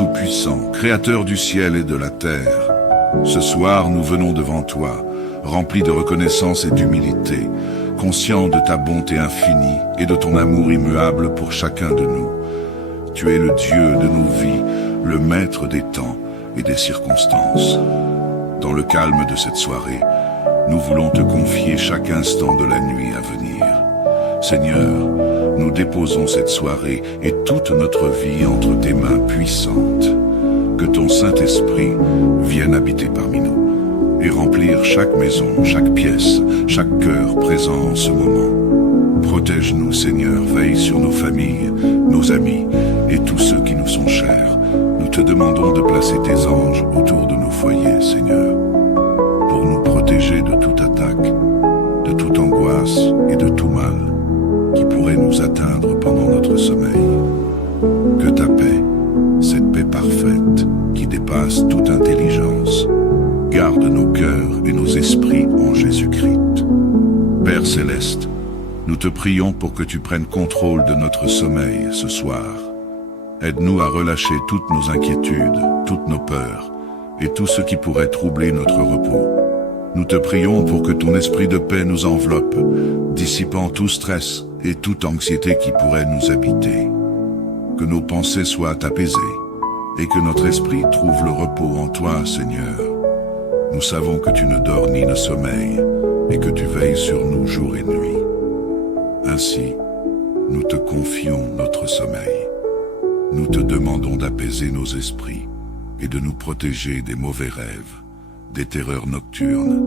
Tout-Puissant, Créateur du ciel et de la terre, ce soir nous venons devant toi, remplis de reconnaissance et d'humilité, conscients de ta bonté infinie et de ton amour immuable pour chacun de nous. Tu es le Dieu de nos vies, le maître des temps et des circonstances. Dans le calme de cette soirée, nous voulons te confier chaque instant de la nuit à venir. Seigneur, nous déposons cette soirée et toute notre vie entre tes mains puissantes. Que ton Saint-Esprit vienne habiter parmi nous et remplir chaque maison, chaque pièce, chaque cœur présent en ce moment. Protège-nous, Seigneur, veille sur nos familles, nos amis et tous ceux qui nous sont chers. Nous te demandons de placer tes anges autour de nos foyers, Seigneur, pour nous protéger de toute attaque, de toute angoisse et de tout mal qui pourrait nous atteindre pendant notre sommeil. Que ta paix, cette paix parfaite qui dépasse toute intelligence, garde nos cœurs et nos esprits en Jésus-Christ. Père céleste, nous te prions pour que tu prennes contrôle de notre sommeil ce soir. Aide-nous à relâcher toutes nos inquiétudes, toutes nos peurs et tout ce qui pourrait troubler notre repos. Nous te prions pour que ton esprit de paix nous enveloppe, dissipant tout stress et toute anxiété qui pourrait nous habiter. Que nos pensées soient apaisées et que notre esprit trouve le repos en toi, Seigneur. Nous savons que tu ne dors ni ne sommeilles et que tu veilles sur nous jour et nuit. Ainsi, nous te confions notre sommeil. Nous te demandons d'apaiser nos esprits et de nous protéger des mauvais rêves, des terreurs nocturnes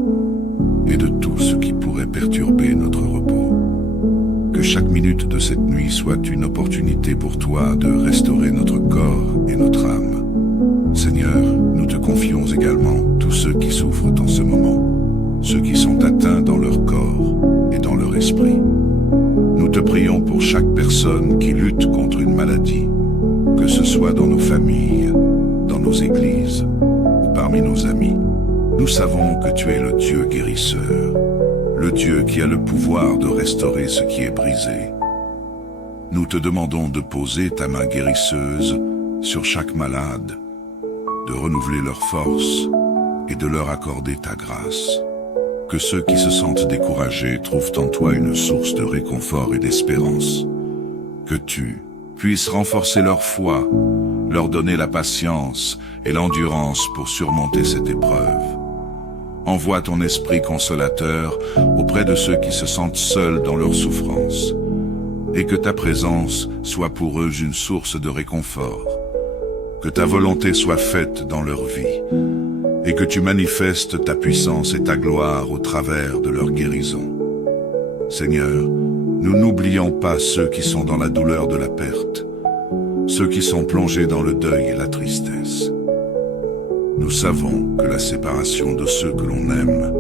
et de tout ce qui pourrait perturber notre repos. Que chaque minute de cette nuit soit une opportunité pour toi de restaurer notre corps et notre âme. Seigneur, nous te confions également tous ceux qui souffrent en ce moment, ceux qui sont atteints dans leur corps et dans leur esprit. Nous te prions pour chaque personne qui lutte contre une maladie, que ce soit dans nos familles, dans nos églises ou parmi nos amis. Nous savons que tu es le Dieu guérisseur, le Dieu qui a le pouvoir de restaurer ce qui est brisé. Nous te demandons de poser ta main guérisseuse sur chaque malade, de renouveler leurs forces et de leur accorder ta grâce. Que ceux qui se sentent découragés trouvent en toi une source de réconfort et d'espérance. Que tu puisses renforcer leur foi, leur donner la patience et l'endurance pour surmonter cette épreuve. Envoie ton esprit consolateur auprès de ceux qui se sentent seuls dans leur souffrance, et que ta présence soit pour eux une source de réconfort. Que ta volonté soit faite dans leur vie, et que tu manifestes ta puissance et ta gloire au travers de leur guérison. Seigneur, nous n'oublions pas ceux qui sont dans la douleur de la perte, ceux qui sont plongés dans le deuil et la tristesse. Nous savons que la séparation de ceux que l'on aime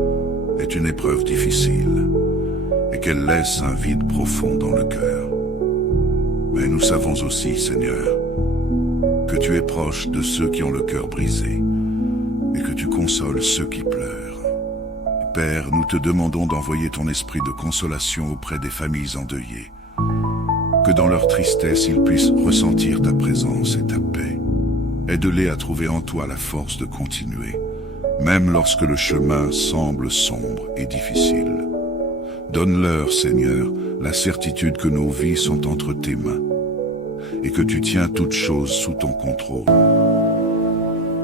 est une épreuve difficile et qu'elle laisse un vide profond dans le cœur. Mais nous savons aussi, Seigneur, que tu es proche de ceux qui ont le cœur brisé et que tu consoles ceux qui pleurent. Père, nous te demandons d'envoyer ton esprit de consolation auprès des familles endeuillées, que dans leur tristesse ils puissent ressentir ta présence et ta paix. Aide-les à trouver en toi la force de continuer, même lorsque le chemin semble sombre et difficile. Donne-leur, Seigneur, la certitude que nos vies sont entre tes mains et que tu tiens toutes choses sous ton contrôle.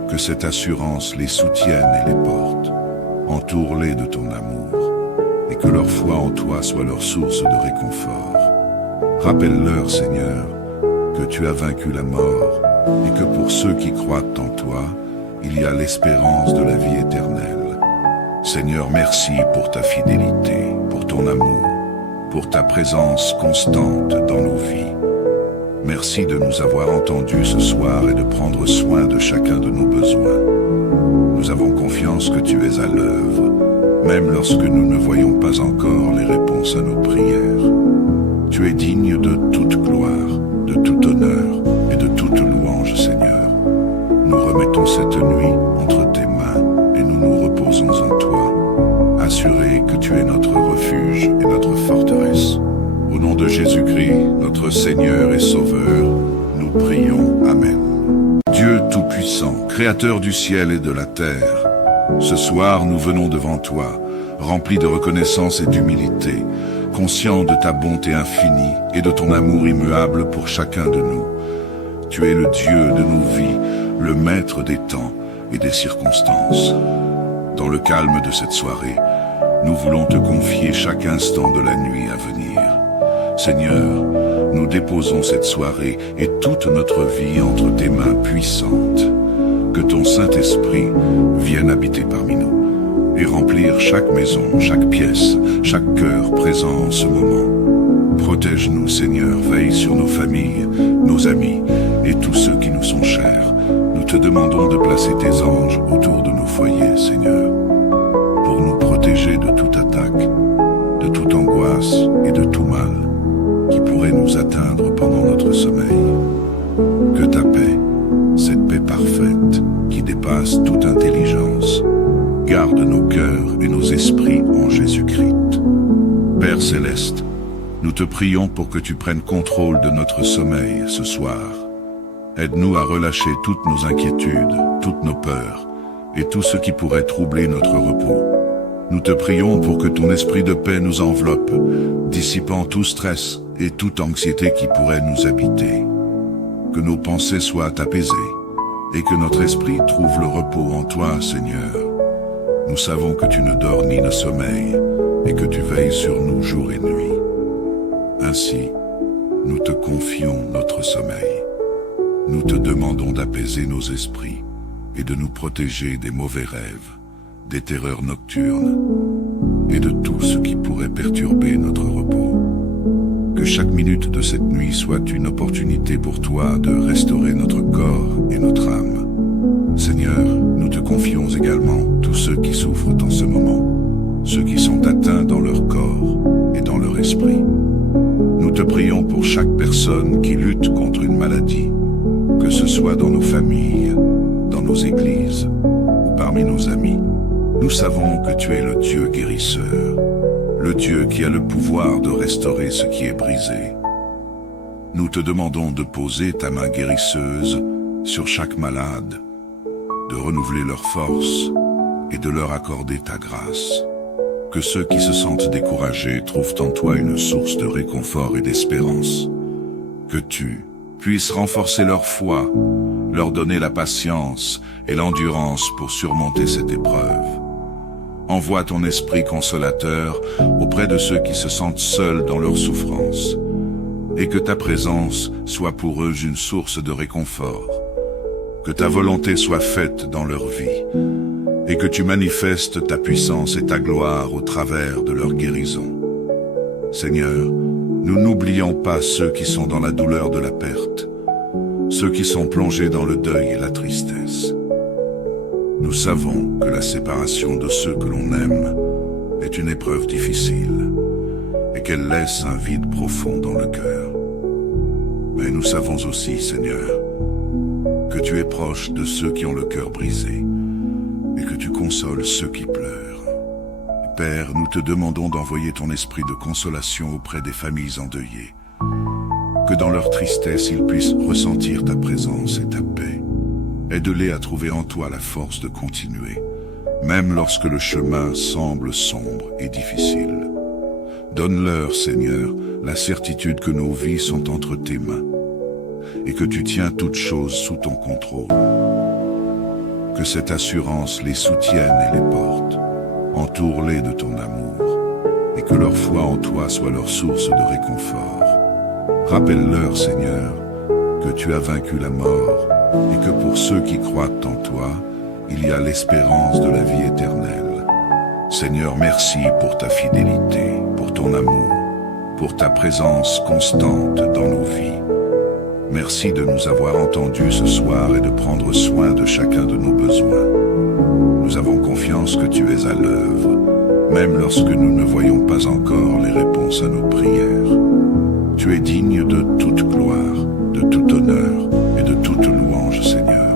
Que cette assurance les soutienne et les porte. Entoure-les de ton amour et que leur foi en toi soit leur source de réconfort. Rappelle-leur, Seigneur, que tu as vaincu la mort et que pour ceux qui croient en toi, il y a l'espérance de la vie éternelle. Seigneur, merci pour ta fidélité, pour ton amour, pour ta présence constante dans nos vies. Merci de nous avoir entendus ce soir et de prendre soin de chacun de nos besoins. Nous avons confiance que tu es à l'œuvre, même lorsque nous ne voyons pas encore les réponses à nos prières. Tu es digne de toute gloire, de tout honneur et de toute louange, Seigneur. Nous remettons cette nuit entre tes mains et nous nous reposons en toi, assurés que tu es notre refuge et notre forteresse. Au nom de Jésus-Christ, notre Seigneur et Sauveur, nous prions. Amen. Dieu Tout-Puissant, Créateur du ciel et de la terre, ce soir nous venons devant toi, remplis de reconnaissance et d'humilité, conscients de ta bonté infinie et de ton amour immuable pour chacun de nous. Tu es le Dieu de nos vies, le maître des temps et des circonstances. Dans le calme de cette soirée, nous voulons te confier chaque instant de la nuit à venir. Seigneur, nous déposons cette soirée et toute notre vie entre tes mains puissantes. Que ton Saint-Esprit vienne habiter parmi nous et remplir chaque maison, chaque pièce, chaque cœur présent en ce moment. Protège-nous, Seigneur, veille sur nos familles, nos amis et tous ceux qui nous sont chers. Nous te demandons de placer tes anges autour de nos foyers, Seigneur, pour nous protéger de toute attaque, de toute angoisse et de tout mal qui pourrait nous atteindre pendant notre sommeil. Que ta paix, cette paix parfaite qui dépasse toute intelligence, garde nos cœurs et nos esprits en Jésus-Christ. Père céleste, nous te prions pour que tu prennes contrôle de notre sommeil ce soir. Aide-nous à relâcher toutes nos inquiétudes, toutes nos peurs et tout ce qui pourrait troubler notre repos. Nous te prions pour que ton esprit de paix nous enveloppe, dissipant tout stress et toute anxiété qui pourrait nous habiter. Que nos pensées soient apaisées et que notre esprit trouve le repos en toi, Seigneur. Nous savons que tu ne dors ni ne sommeilles et que tu veilles sur nous jour et nuit. Ainsi, nous te confions notre sommeil. Nous te demandons d'apaiser nos esprits et de nous protéger des mauvais rêves, des terreurs nocturnes et de tout ce qui pourrait perturber notre repos. Que chaque minute de cette nuit soit une opportunité pour toi de restaurer notre corps et notre âme. Seigneur, nous te confions également tous ceux qui souffrent en ce moment, ceux qui sont atteints dans leur corps et dans leur esprit. Nous te prions pour chaque personne qui lutte contre une maladie, que ce soit dans nos familles, dans nos églises ou parmi nos amis. Nous savons que tu es le Dieu guérisseur, le Dieu qui a le pouvoir de restaurer ce qui est brisé. Nous te demandons de poser ta main guérisseuse sur chaque malade, de renouveler leur force et de leur accorder ta grâce. Que ceux qui se sentent découragés trouvent en toi une source de réconfort et d'espérance. Que tu puisses renforcer leur foi, leur donner la patience et l'endurance pour surmonter cette épreuve. Envoie ton esprit consolateur auprès de ceux qui se sentent seuls dans leur souffrance, et que ta présence soit pour eux une source de réconfort. Que ta volonté soit faite dans leur vie, et que tu manifestes ta puissance et ta gloire au travers de leur guérison. Seigneur, nous n'oublions pas ceux qui sont dans la douleur de la perte, ceux qui sont plongés dans le deuil et la tristesse. Nous savons que la séparation de ceux que l'on aime est une épreuve difficile et qu'elle laisse un vide profond dans le cœur. Mais nous savons aussi, Seigneur, que tu es proche de ceux qui ont le cœur brisé et que tu consoles ceux qui pleurent. Père, nous te demandons d'envoyer ton esprit de consolation auprès des familles endeuillées, que dans leur tristesse ils puissent ressentir ta présence et ta paix. Aide-les à trouver en toi la force de continuer, même lorsque le chemin semble sombre et difficile. Donne-leur, Seigneur, la certitude que nos vies sont entre tes mains et que tu tiens toutes choses sous ton contrôle. Que cette assurance les soutienne et les porte. Entoure-les de ton amour et que leur foi en toi soit leur source de réconfort. Rappelle-leur, Seigneur, que tu as vaincu la mort et que pour ceux qui croient en toi, il y a l'espérance de la vie éternelle. Seigneur, merci pour ta fidélité, pour ton amour, pour ta présence constante dans nos vies. Merci de nous avoir entendus ce soir et de prendre soin de chacun de nos besoins. Nous avons confiance que tu es à l'œuvre, même lorsque nous ne voyons pas encore les réponses à nos prières. Tu es digne de toute gloire, de tout honneur et de toute louange, Seigneur.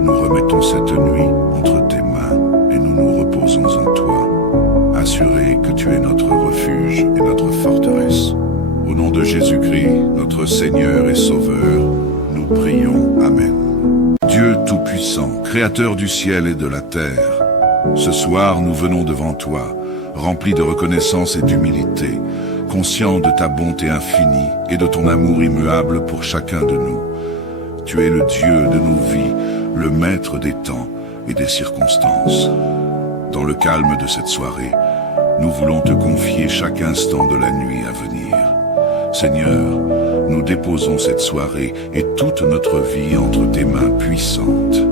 Nous remettons cette nuit entre tes mains et nous nous reposons en toi, assurés que tu es notre refuge et notre forteresse. Au nom de Jésus-Christ, notre Seigneur et Sauveur, nous prions. Amen. Dieu Tout-Puissant, Créateur du ciel et de la terre, ce soir nous venons devant toi, remplis de reconnaissance et d'humilité, conscients de ta bonté infinie et de ton amour immuable pour chacun de nous. Tu es le Dieu de nos vies, le maître des temps et des circonstances. Dans le calme de cette soirée, nous voulons te confier chaque instant de la nuit à venir. Seigneur, nous déposons cette soirée et toute notre vie entre tes mains puissantes.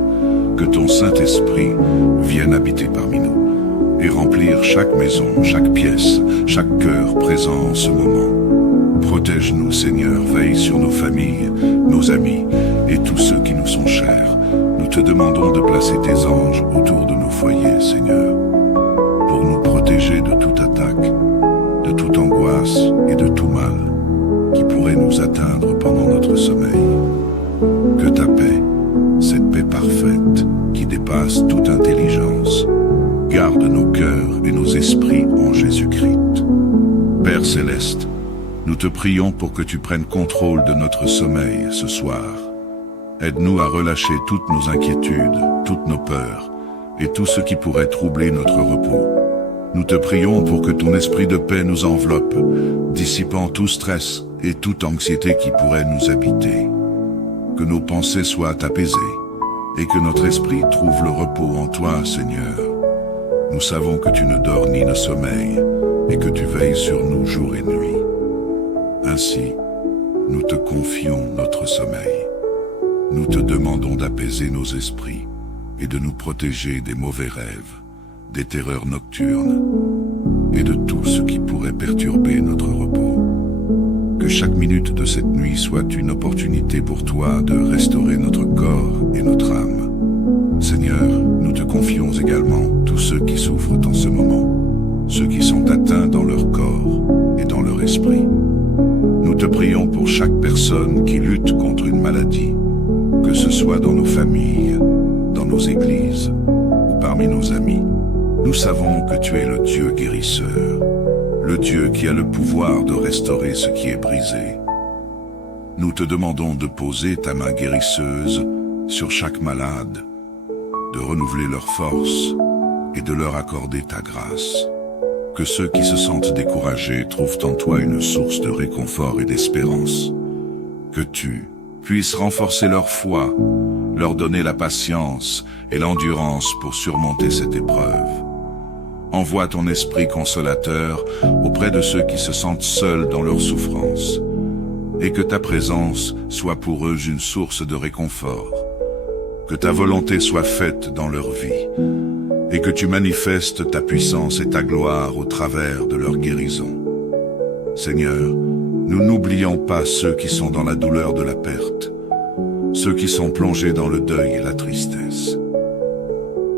Que ton Saint-Esprit vienne habiter parmi nous et remplir chaque maison, chaque pièce, chaque cœur présent en ce moment. Protège-nous, Seigneur, veille sur nos familles, nos amis et tous ceux qui nous sont chers. Nous te demandons de placer tes anges autour de nos foyers, Seigneur, pour nous protéger de toute attaque, de toute angoisse et de tout mal qui pourrait nous atteindre pendant notre sommeil. Que ta paix, cette paix parfaite qui dépasse toute intelligence, garde nos cœurs et nos esprits en Jésus-Christ. Père céleste, nous te prions pour que tu prennes contrôle de notre sommeil ce soir. Aide-nous à relâcher toutes nos inquiétudes, toutes nos peurs et tout ce qui pourrait troubler notre repos. Nous te prions pour que ton esprit de paix nous enveloppe, dissipant tout stress et toute anxiété qui pourrait nous habiter. Que nos pensées soient apaisées et que notre esprit trouve le repos en toi, Seigneur. Nous savons que tu ne dors ni ne sommeilles et que tu veilles sur nous jour et nuit. Ainsi, nous te confions notre sommeil. Nous te demandons d'apaiser nos esprits et de nous protéger des mauvais rêves, des terreurs nocturnes et de tout ce qui pourrait perturber notre repos. Que chaque minute de cette nuit soit une opportunité pour toi de restaurer notre corps et notre âme. Seigneur, nous te confions également tous ceux qui souffrent en ce moment, ceux qui sont atteints dans leur corps et dans leur esprit. Nous te prions pour chaque personne qui lutte contre une maladie, que ce soit dans nos familles, dans nos églises ou parmi nos amis. Nous savons que tu es le Dieu guérisseur, le Dieu qui a le pouvoir de restaurer ce qui est brisé. Nous te demandons de poser ta main guérisseuse sur chaque malade, de renouveler leurs forces et de leur accorder ta grâce. Que ceux qui se sentent découragés trouvent en toi une source de réconfort et d'espérance. Que tu puisses renforcer leur foi, leur donner la patience et l'endurance pour surmonter cette épreuve. Envoie ton esprit consolateur auprès de ceux qui se sentent seuls dans leur souffrance, et que ta présence soit pour eux une source de réconfort. Que ta volonté soit faite dans leur vie, et que tu manifestes ta puissance et ta gloire au travers de leur guérison. Seigneur, nous n'oublions pas ceux qui sont dans la douleur de la perte, ceux qui sont plongés dans le deuil et la tristesse.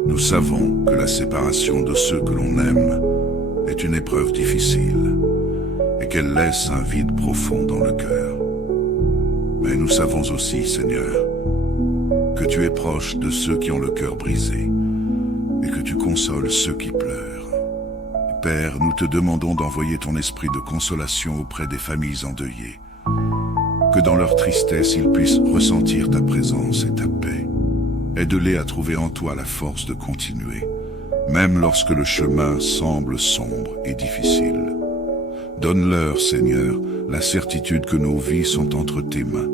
Nous savons que la séparation de ceux que l'on aime est une épreuve difficile et qu'elle laisse un vide profond dans le cœur. Mais nous savons aussi, Seigneur, que tu es proche de ceux qui ont le cœur brisé et que tu consoles ceux qui pleurent. Père, nous te demandons d'envoyer ton esprit de consolation auprès des familles endeuillées, que dans leur tristesse ils puissent ressentir ta présence et ta paix. Aide-les à trouver en toi la force de continuer, même lorsque le chemin semble sombre et difficile. Donne-leur, Seigneur, la certitude que nos vies sont entre tes mains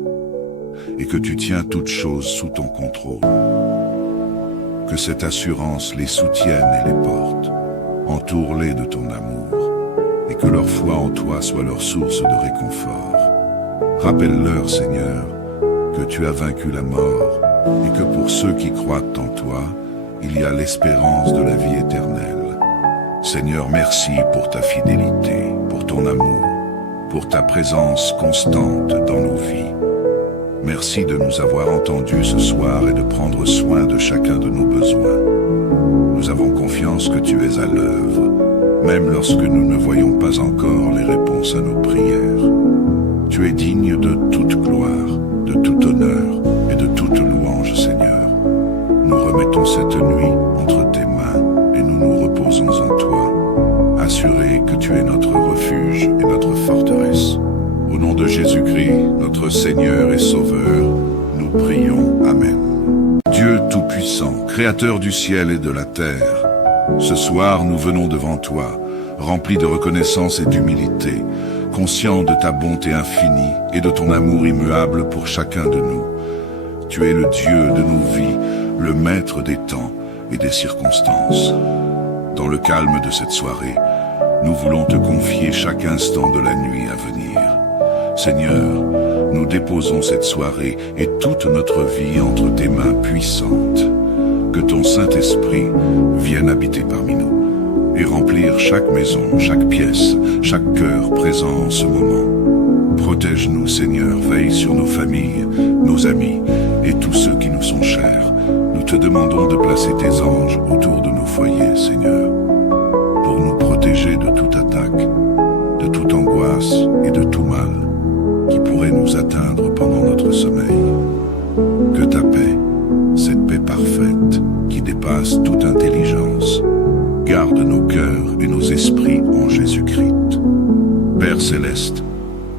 et que tu tiens toutes choses sous ton contrôle. Que cette assurance les soutienne et les porte. Entoure-les de ton amour et que leur foi en toi soit leur source de réconfort. Rappelle-leur, Seigneur, que tu as vaincu la mort et que pour ceux qui croient en toi, il y a l'espérance de la vie éternelle. Seigneur, merci pour ta fidélité, pour ton amour, pour ta présence constante dans nos vies. Merci de nous avoir entendus ce soir et de prendre soin de chacun de nos besoins. Nous avons confiance que tu es à l'œuvre, même lorsque nous ne voyons pas encore les réponses à nos prières. Tu es digne de toute gloire, de tout honneur et de toute louange, Seigneur. Nous remettons cette nuit entre tes mains et nous nous reposons en toi, assurés que tu es notre refuge et notre forteresse. Au nom de Jésus-Christ, notre Seigneur et Sauveur, nous prions. Amen. Créateur du ciel et de la terre, ce soir nous venons devant toi, remplis de reconnaissance et d'humilité, conscients de ta bonté infinie et de ton amour immuable pour chacun de nous. Tu es le Dieu de nos vies, le maître des temps et des circonstances. Dans le calme de cette soirée, nous voulons te confier chaque instant de la nuit à venir. Seigneur, nous déposons cette soirée et toute notre vie entre tes mains puissantes. Que ton Saint-Esprit vienne habiter parmi nous et remplir chaque maison, chaque pièce, chaque cœur présent en ce moment. Protège-nous, Seigneur, veille sur nos familles, nos amis et tous ceux qui nous sont chers. Nous te demandons de placer tes anges autour de nos foyers, Seigneur, pour nous protéger de toute attaque, de toute angoisse et de tout mal qui pourrait nous atteindre pendant notre sommeil. Que ta paix, cette paix parfaite qui dépasse toute intelligence, garde nos cœurs et nos esprits en Jésus-Christ. Père céleste,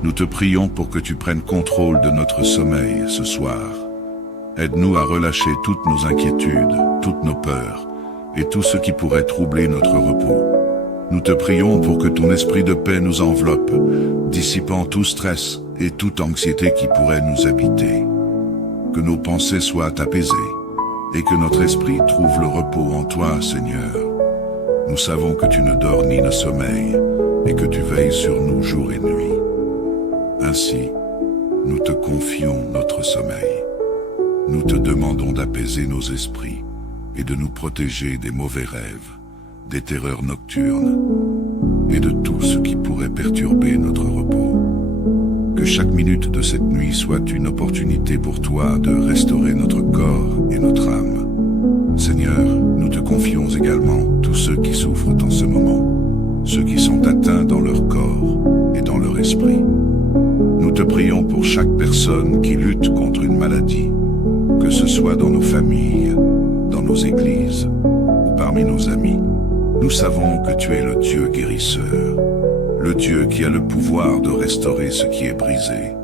nous te prions pour que tu prennes contrôle de notre sommeil ce soir. Aide-nous à relâcher toutes nos inquiétudes, toutes nos peurs et tout ce qui pourrait troubler notre repos. Nous te prions pour que ton esprit de paix nous enveloppe, dissipant tout stress et toute anxiété qui pourrait nous habiter. Que nos pensées soient apaisées et que notre esprit trouve le repos en toi, Seigneur. Nous savons que tu ne dors ni ne sommeilles et que tu veilles sur nous jour et nuit. Ainsi, nous te confions notre sommeil. Nous te demandons d'apaiser nos esprits et de nous protéger des mauvais rêves, des terreurs nocturnes et de tout ce qui pourrait perturber notre repos. Que chaque minute de cette nuit soit une opportunité pour toi de restaurer notre corps et notre âme. Seigneur, nous te confions également tous ceux qui souffrent en ce moment, ceux qui sont atteints dans leur corps et dans leur esprit. Nous te prions pour chaque personne qui lutte contre une maladie, que ce soit dans nos familles, dans nos églises ou parmi nos amis. Nous savons que tu es le Dieu guérisseur, le Dieu qui a le pouvoir de restaurer ce qui est brisé.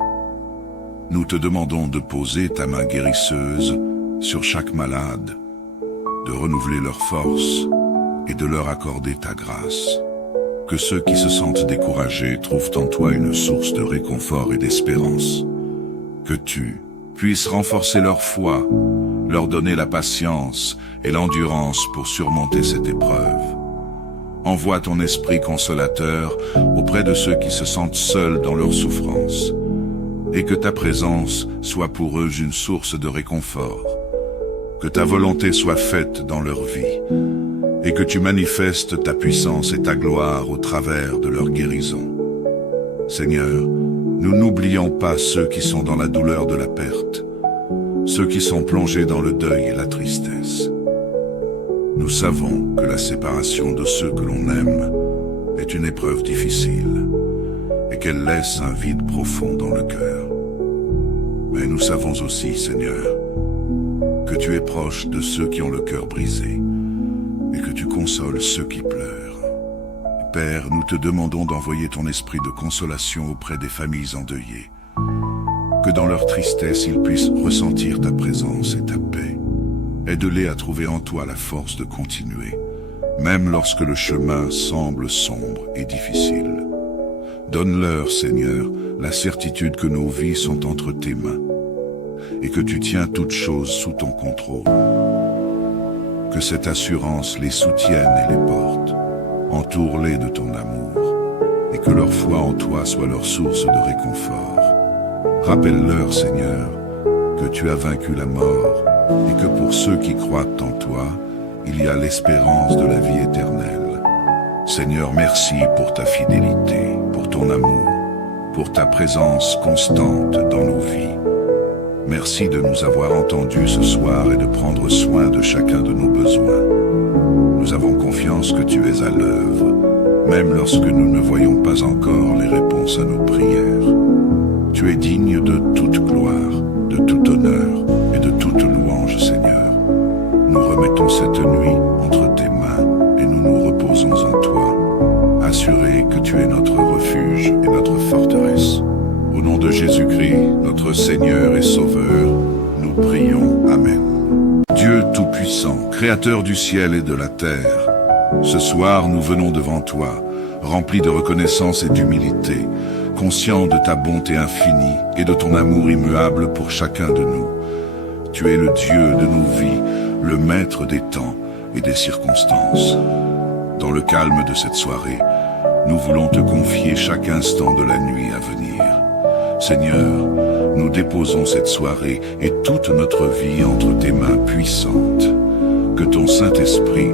Nous te demandons de poser ta main guérisseuse sur chaque malade, de renouveler leurs forces et de leur accorder ta grâce. Que ceux qui se sentent découragés trouvent en toi une source de réconfort et d'espérance. Que tu puisses renforcer leur foi, leur donner la patience et l'endurance pour surmonter cette épreuve. Envoie ton esprit consolateur auprès de ceux qui se sentent seuls dans leur souffrance, et que ta présence soit pour eux une source de réconfort. Que ta volonté soit faite dans leur vie, et que tu manifestes ta puissance et ta gloire au travers de leur guérison. Seigneur, nous n'oublions pas ceux qui sont dans la douleur de la perte, ceux qui sont plongés dans le deuil et la tristesse. Nous savons que la séparation de ceux que l'on aime est une épreuve difficile et qu'elle laisse un vide profond dans le cœur. Mais nous savons aussi, Seigneur, que tu es proche de ceux qui ont le cœur brisé et que tu consoles ceux qui pleurent. Père, nous te demandons d'envoyer ton esprit de consolation auprès des familles endeuillées, que dans leur tristesse ils puissent ressentir ta présence et ta paix. Aide-les à trouver en toi la force de continuer, même lorsque le chemin semble sombre et difficile. Donne-leur, Seigneur, la certitude que nos vies sont entre tes mains et que tu tiens toutes choses sous ton contrôle. Que cette assurance les soutienne et les porte. Entoure-les de ton amour et que leur foi en toi soit leur source de réconfort. Rappelle-leur, Seigneur, que tu as vaincu la mort et que pour ceux qui croient en toi, il y a l'espérance de la vie éternelle. Seigneur, merci pour ta fidélité, pour ton amour, pour ta présence constante dans nos vies. Merci de nous avoir entendus ce soir et de prendre soin de chacun de nos besoins. Nous avons confiance que tu es à l'œuvre, même lorsque nous ne voyons pas encore les réponses à nos prières. Tu es digne de toute gloire, de tout honneur et de toute louange, Seigneur. Nous remettons cette nuit entre tes mains et nous nous reposons en toi, assurés que tu es notre refuge et notre forteresse. Au nom de Jésus-Christ, notre Seigneur et Sauveur, nous prions. Amen. Dieu Tout-Puissant, Créateur du ciel et de la terre, ce soir nous venons devant toi, remplis de reconnaissance et d'humilité, conscients de ta bonté infinie et de ton amour immuable pour chacun de nous. Tu es le Dieu de nos vies, le maître des temps et des circonstances. Dans le calme de cette soirée, nous voulons te confier chaque instant de la nuit à venir. Seigneur, nous déposons cette soirée et toute notre vie entre tes mains puissantes. Que ton Saint-Esprit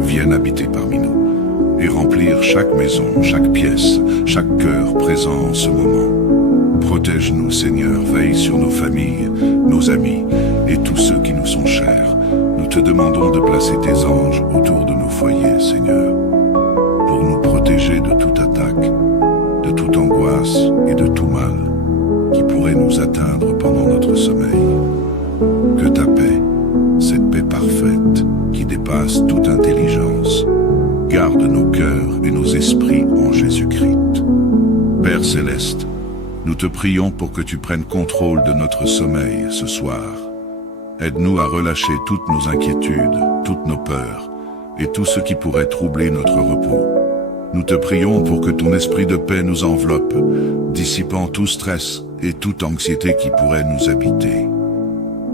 vienne habiter parmi nous et remplir chaque maison, chaque pièce, chaque cœur présent en ce moment. Protège-nous, Seigneur, veille sur nos familles, nos amis et tous ceux qui nous sont chers. Nous te demandons de placer tes anges autour de nos foyers, Seigneur, pour nous protéger de toute attaque, de toute angoisse et de tout mal qui pourrait nous atteindre pendant notre sommeil. Que ta paix, cette paix parfaite qui dépasse toute intelligence, garde nos cœurs et nos esprits en Jésus-Christ. Père céleste, nous te prions pour que tu prennes contrôle de notre sommeil ce soir. Aide-nous à relâcher toutes nos inquiétudes, toutes nos peurs et tout ce qui pourrait troubler notre repos. Nous te prions pour que ton esprit de paix nous enveloppe, dissipant tout stress et toute anxiété qui pourrait nous habiter.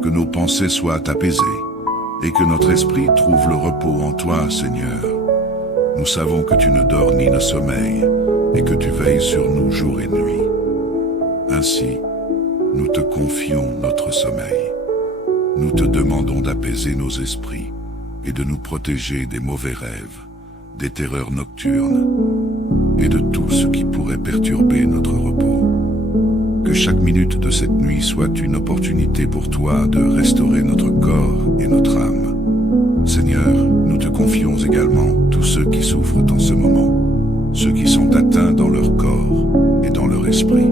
Que nos pensées soient apaisées et que notre esprit trouve le repos en toi, Seigneur. Nous savons que tu ne dors ni ne sommeilles et que tu veilles sur nous jour et nuit. Ainsi, nous te confions notre sommeil. Nous te demandons d'apaiser nos esprits et de nous protéger des mauvais rêves, des terreurs nocturnes et de tout ce qui pourrait perturber notre repos. Que chaque minute de cette nuit soit une opportunité pour toi de restaurer notre corps et notre âme. Seigneur, nous te confions également tous ceux qui souffrent en ce moment, ceux qui sont atteints dans leur corps et dans leur esprit.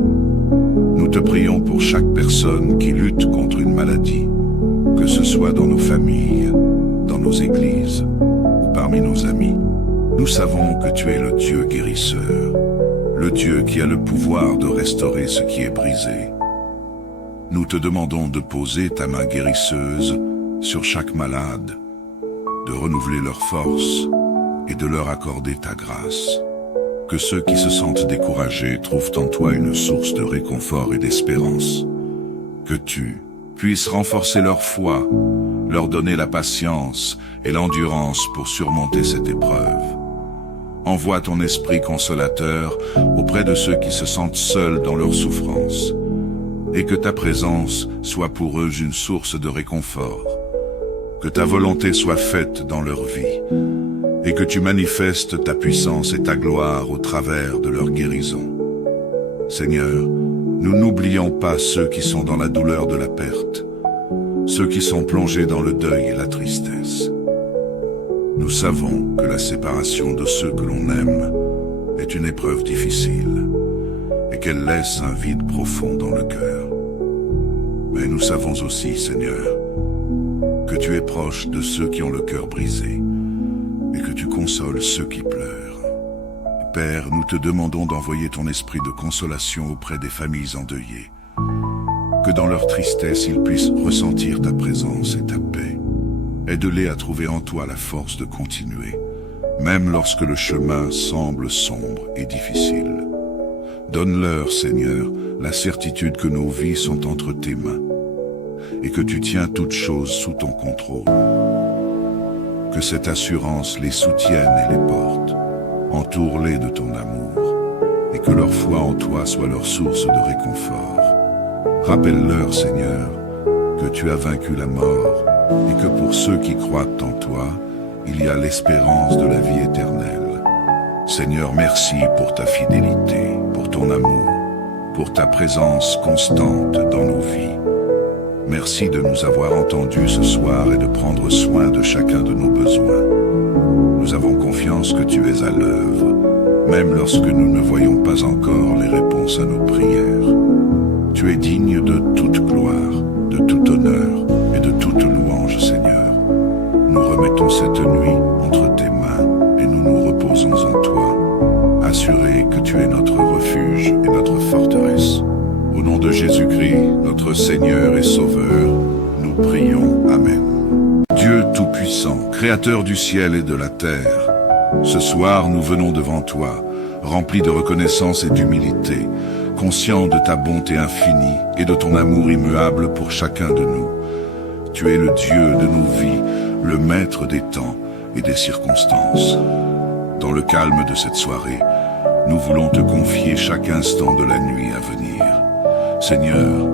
Nous te prions pour chaque personne qui lutte contre une maladie, que ce soit dans nos familles, dans nos églises ou parmi nos amis. Nous savons que tu es le Dieu guérisseur, le Dieu qui a le pouvoir de restaurer ce qui est brisé. Nous te demandons de poser ta main guérisseuse sur chaque malade, de renouveler leur force et de leur accorder ta grâce. Que ceux qui se sentent découragés trouvent en toi une source de réconfort et d'espérance. Que tu puisses renforcer leur foi, leur donner la patience et l'endurance pour surmonter cette épreuve. Envoie ton esprit consolateur auprès de ceux qui se sentent seuls dans leur souffrance, et que ta présence soit pour eux une source de réconfort. Que ta volonté soit faite dans leur vie, et que tu manifestes ta puissance et ta gloire au travers de leur guérison. Seigneur, nous n'oublions pas ceux qui sont dans la douleur de la perte, ceux qui sont plongés dans le deuil et la tristesse. Nous savons que la séparation de ceux que l'on aime est une épreuve difficile et qu'elle laisse un vide profond dans le cœur. Mais nous savons aussi, Seigneur, que tu es proche de ceux qui ont le cœur brisé et que tu consoles ceux qui pleurent. Père, nous te demandons d'envoyer ton esprit de consolation auprès des familles endeuillées, que dans leur tristesse ils puissent ressentir ta présence et ta paix. Aide-les à trouver en toi la force de continuer, même lorsque le chemin semble sombre et difficile. Donne-leur, Seigneur, la certitude que nos vies sont entre tes mains et que tu tiens toutes choses sous ton contrôle. Que cette assurance les soutienne et les porte. Entoure-les de ton amour et que leur foi en toi soit leur source de réconfort. Rappelle-leur, Seigneur, que tu as vaincu la mort et que pour ceux qui croient en toi, il y a l'espérance de la vie éternelle. Seigneur, merci pour ta fidélité, pour ton amour, pour ta présence constante dans nos vies. Merci de nous avoir entendus ce soir et de prendre soin de chacun de nos besoins. Nous avons confiance que tu es à l'œuvre, même lorsque nous ne voyons pas encore les réponses à nos prières. Tu es digne de toute gloire, de tout honneur et de toute louange, Seigneur. Nous remettons cette nuit entre tes mains et nous nous reposons en toi, assurés que tu es notre refuge et notre forteresse. Au nom de Jésus-Christ, notre Seigneur et Sauveur, nous prions. Amen. Dieu Dieu Tout-Puissant, Créateur du ciel et de la terre, ce soir nous venons devant toi, remplis de reconnaissance et d'humilité, conscients de ta bonté infinie et de ton amour immuable pour chacun de nous. Tu es le Dieu de nos vies, le maître des temps et des circonstances. Dans le calme de cette soirée, nous voulons te confier chaque instant de la nuit à venir. Seigneur,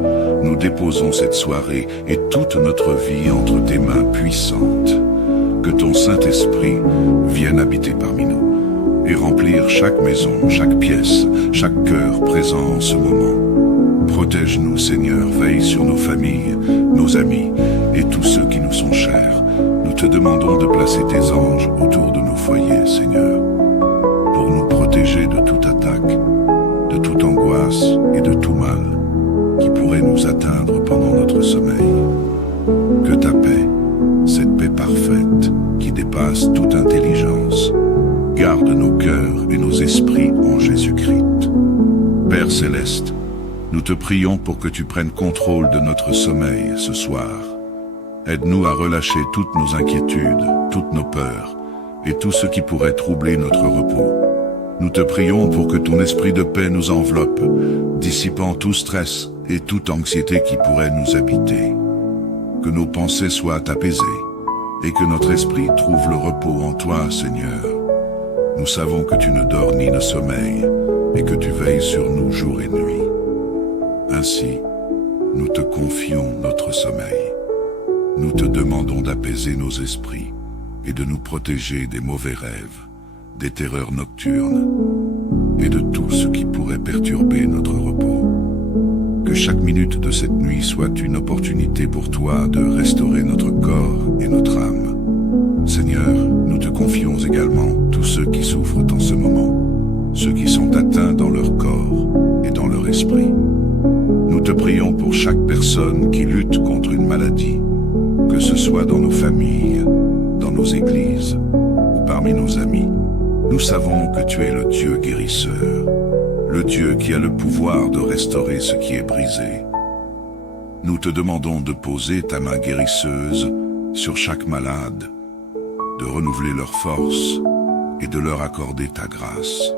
nous déposons cette soirée et toute notre vie entre tes mains puissantes. Que ton Saint-Esprit vienne habiter parmi nous et remplir chaque maison, chaque pièce, chaque cœur présent en ce moment. Protège-nous, Seigneur, veille sur nos familles, nos amis et tous ceux qui nous sont chers. Nous te demandons de placer tes anges autour de nos foyers, Seigneur, pour nous protéger de toute attaque, de toute angoisse et de tout mal qui pourrait nous atteindre pendant notre sommeil. Que ta paix, cette paix parfaite qui dépasse toute intelligence, garde nos cœurs et nos esprits en Jésus-Christ. Père céleste, nous te prions pour que tu prennes contrôle de notre sommeil ce soir. Aide-nous à relâcher toutes nos inquiétudes, toutes nos peurs et tout ce qui pourrait troubler notre repos. Nous te prions pour que ton esprit de paix nous enveloppe, dissipant tout stress et toute anxiété qui pourrait nous habiter. Que nos pensées soient apaisées et que notre esprit trouve le repos en toi, Seigneur. Nous savons que tu ne dors ni ne sommeilles et que tu veilles sur nous jour et nuit. Ainsi, nous te confions notre sommeil. Nous te demandons d'apaiser nos esprits et de nous protéger des mauvais rêves, des terreurs nocturnes et de tout ce qui pourrait perturber notre repos. Que chaque minute de cette nuit soit une opportunité pour toi de restaurer notre corps et notre âme. Seigneur, nous te confions également tous ceux qui souffrent en ce moment, ceux qui sont atteints dans leur corps et dans leur esprit. Nous te prions pour chaque personne qui lutte contre une maladie, que ce soit dans nos familles, dans nos églises ou parmi nos amis. Nous savons que tu es le Dieu guérisseur, le Dieu qui a le pouvoir de restaurer ce qui est brisé. Nous te demandons de poser ta main guérisseuse sur chaque malade, de renouveler leurs forces et de leur accorder ta grâce.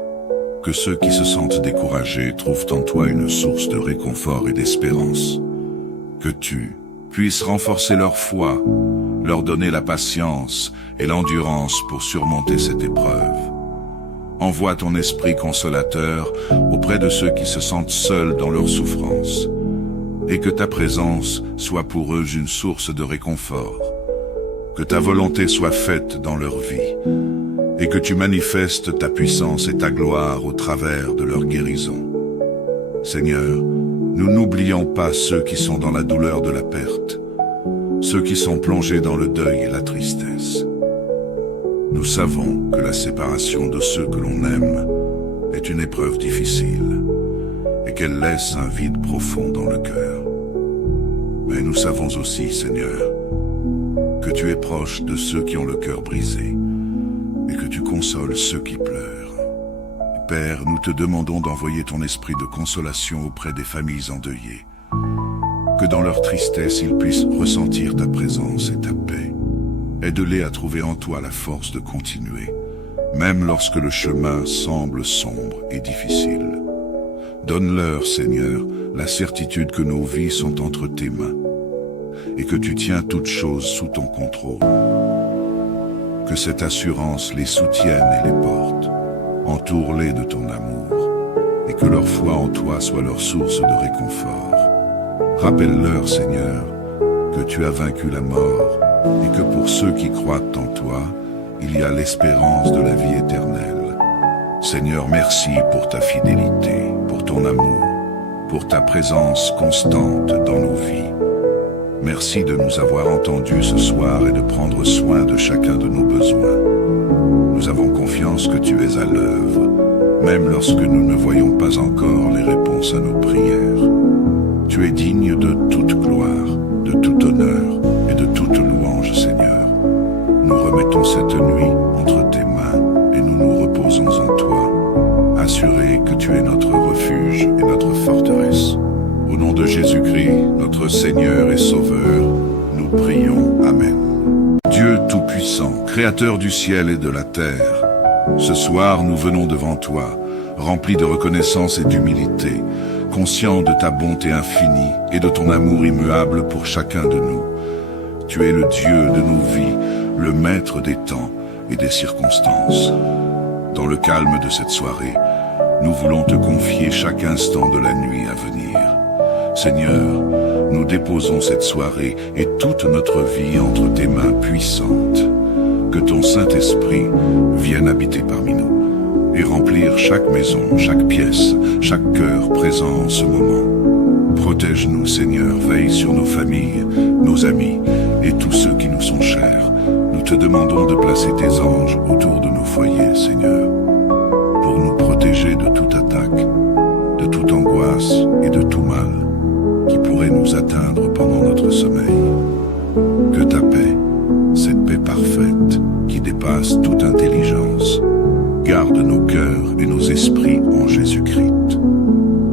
Que ceux qui se sentent découragés trouvent en toi une source de réconfort et d'espérance. Que tu puisses renforcer leur foi, leur donner la patience et l'endurance pour surmonter cette épreuve. Envoie ton esprit consolateur auprès de ceux qui se sentent seuls dans leur souffrance, et que ta présence soit pour eux une source de réconfort. Que ta volonté soit faite dans leur vie, et que tu manifestes ta puissance et ta gloire au travers de leur guérison. Seigneur, nous n'oublions pas ceux qui sont dans la douleur de la perte, ceux qui sont plongés dans le deuil et la tristesse. Nous savons que la séparation de ceux que l'on aime est une épreuve difficile et qu'elle laisse un vide profond dans le cœur. Mais nous savons aussi, Seigneur, que tu es proche de ceux qui ont le cœur brisé et que tu consoles ceux qui pleurent. Père, nous te demandons d'envoyer ton esprit de consolation auprès des familles endeuillées, que dans leur tristesse ils puissent ressentir ta présence et ta paix. Aide-les à trouver en toi la force de continuer, même lorsque le chemin semble sombre et difficile. Donne-leur, Seigneur, la certitude que nos vies sont entre tes mains et que tu tiens toutes choses sous ton contrôle. Que cette assurance les soutienne et les porte. Entoure-les de ton amour et que leur foi en toi soit leur source de réconfort. Rappelle-leur, Seigneur, que tu as vaincu la mort et que pour ceux qui croient en toi, il y a l'espérance de la vie éternelle. Seigneur, merci pour ta fidélité, pour ton amour, pour ta présence constante dans nos vies. Merci de nous avoir entendus ce soir et de prendre soin de chacun de nos besoins. Nous avons confiance que tu es à l'œuvre, même lorsque nous ne voyons pas encore les réponses à nos prières. Tu es digne de toute gloire, de tout honneur et de toute louange, Seigneur. Nous remettons cette nuit entre tes mains et nous nous reposons en toi, assurés que tu es notre refuge et notre forteresse. Au nom de Jésus-Christ, notre Seigneur et Sauveur, nous prions. Amen. Dieu Tout-Puissant, Créateur du ciel et de la terre, ce soir nous venons devant toi, remplis de reconnaissance et d'humilité, conscients de ta bonté infinie et de ton amour immuable pour chacun de nous. Tu es le Dieu de nos vies, le maître des temps et des circonstances. Dans le calme de cette soirée, nous voulons te confier chaque instant de la nuit à venir. Seigneur, nous déposons cette soirée et toute notre vie entre tes mains puissantes. Que ton Saint-Esprit vienne habiter parmi nous et remplir chaque maison, chaque pièce, chaque cœur présent en ce moment. Protège-nous, Seigneur, veille sur nos familles, nos amis et tous ceux qui nous sont chers. Nous te demandons de placer tes anges autour de nos foyers, Seigneur, pour nous protéger de toute attaque, de toute angoisse et de tout mal qui pourrait nous atteindre pendant notre sommeil. Que ta paix, cette paix parfaite qui dépasse toute intelligence, garde nos cœurs et nos esprits en Jésus-Christ.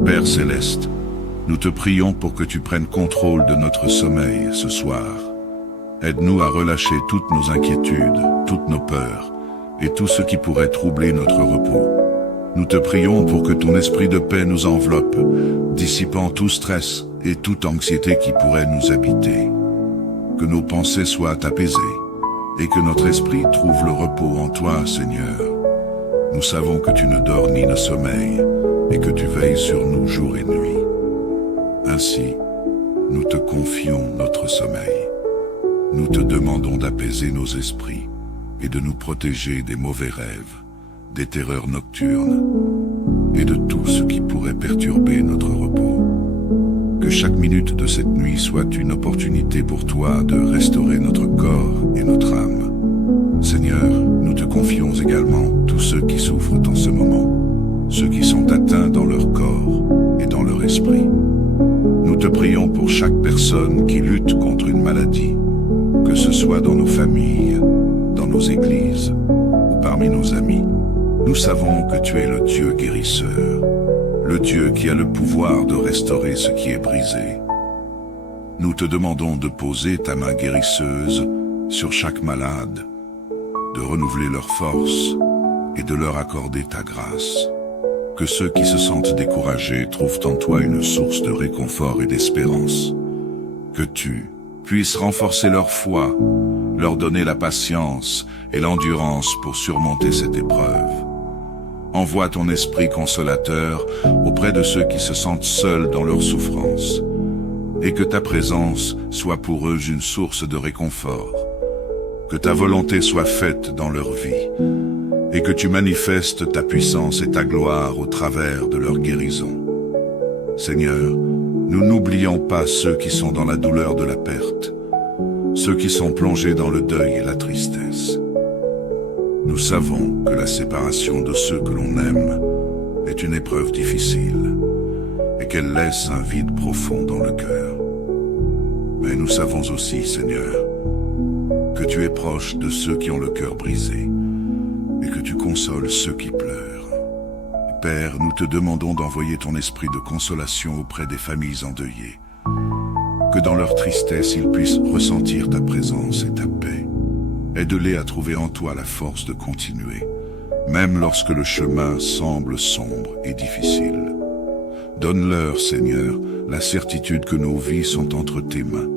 Père céleste, nous te prions pour que tu prennes contrôle de notre sommeil ce soir. Aide-nous à relâcher toutes nos inquiétudes, toutes nos peurs et tout ce qui pourrait troubler notre repos. Nous te prions pour que ton esprit de paix nous enveloppe, dissipant tout stress et toute anxiété qui pourrait nous habiter. Que nos pensées soient apaisées et que notre esprit trouve le repos en toi, Seigneur. Nous savons que tu ne dors ni ne sommeilles et que tu veilles sur nous jour et nuit. Ainsi, nous te confions notre sommeil. Nous te demandons d'apaiser nos esprits et de nous protéger des mauvais rêves, des terreurs nocturnes et de tout ce qui pourrait perturber notre repos. Que chaque minute de cette nuit soit une opportunité pour toi de restaurer notre corps et notre âme. Seigneur, nous te confions également tous ceux qui souffrent en ce moment, ceux qui sont atteints dans leur corps et dans leur esprit. Nous te prions pour chaque personne qui lutte contre une maladie, que ce soit dans nos familles, dans nos églises ou parmi nos amis. Nous savons que tu es le Dieu guérisseur, le Dieu qui a le pouvoir de restaurer ce qui est brisé. Nous te demandons de poser ta main guérisseuse sur chaque malade, de renouveler leurs forces et de leur accorder ta grâce. Que ceux qui se sentent découragés trouvent en toi une source de réconfort et d'espérance. Que tu puisses renforcer leur foi, leur donner la patience et l'endurance pour surmonter cette épreuve. Envoie ton esprit consolateur auprès de ceux qui se sentent seuls dans leur souffrance, et que ta présence soit pour eux une source de réconfort. Que ta volonté soit faite dans leur vie, et que tu manifestes ta puissance et ta gloire au travers de leur guérison. Seigneur, nous n'oublions pas ceux qui sont dans la douleur de la perte, ceux qui sont plongés dans le deuil et la tristesse. Nous savons que la séparation de ceux que l'on aime est une épreuve difficile et qu'elle laisse un vide profond dans le cœur. Mais nous savons aussi, Seigneur, que tu es proche de ceux qui ont le cœur brisé et que tu consoles ceux qui pleurent. Père, nous te demandons d'envoyer ton esprit de consolation auprès des familles endeuillées, que dans leur tristesse ils puissent ressentir ta présence et ta paix. Aide-les à trouver en toi la force de continuer, même lorsque le chemin semble sombre et difficile. Donne-leur, Seigneur, la certitude que nos vies sont entre tes mains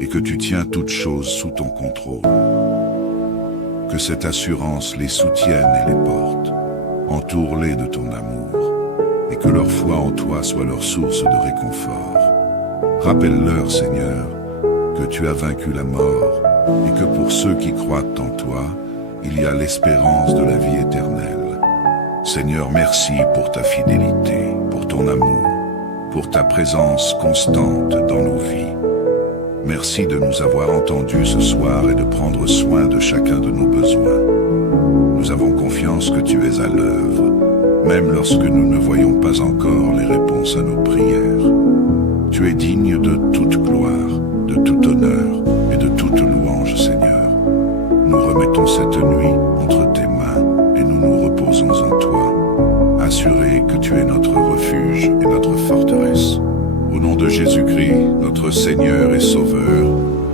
et que tu tiens toutes choses sous ton contrôle. Que cette assurance les soutienne et les porte. Entoure-les de ton amour et que leur foi en toi soit leur source de réconfort. Rappelle-leur, Seigneur, que tu as vaincu la mort et que pour ceux qui croient en toi, il y a l'espérance de la vie éternelle. Seigneur, merci pour ta fidélité, pour ton amour, pour ta présence constante dans nos vies. Merci de nous avoir entendus ce soir et de prendre soin de chacun de nos besoins. Nous avons confiance que tu es à l'œuvre, même lorsque nous ne voyons pas encore les réponses à nos prières. Tu es digne de toute gloire, de tout honneur et de toute louange, Seigneur. Nous remettons cette nuit entre tes mains et nous nous reposons en toi, assurés que tu es notre refuge et notre forteresse. Au nom de Jésus-Christ, notre Seigneur et Sauveur,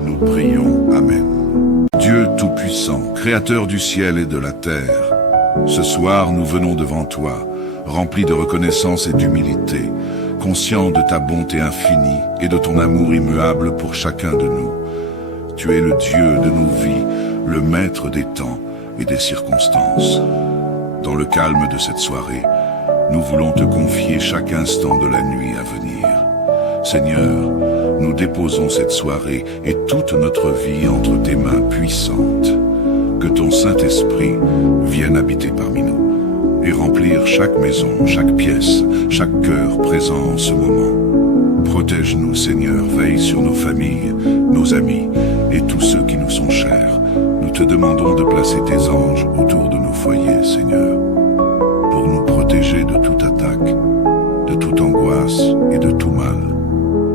nous prions. Amen. Dieu Tout-Puissant, Créateur du ciel et de la terre, ce soir nous venons devant toi, remplis de reconnaissance et d'humilité, conscients de ta bonté infinie et de ton amour immuable pour chacun de nous. Tu es le Dieu de nos vies, le maître des temps et des circonstances. Dans le calme de cette soirée, nous voulons te confier chaque instant de la nuit à venir. Seigneur, nous déposons cette soirée et toute notre vie entre tes mains puissantes. Que ton Saint-Esprit vienne habiter parmi nous et remplir chaque maison, chaque pièce, chaque cœur présent en ce moment. Protège-nous, Seigneur, veille sur nos familles, nos amis et tous ceux qui nous sont chers. Nous te demandons de placer tes anges autour de nos foyers, Seigneur, pour nous protéger de toute attaque, de toute angoisse et de tout mal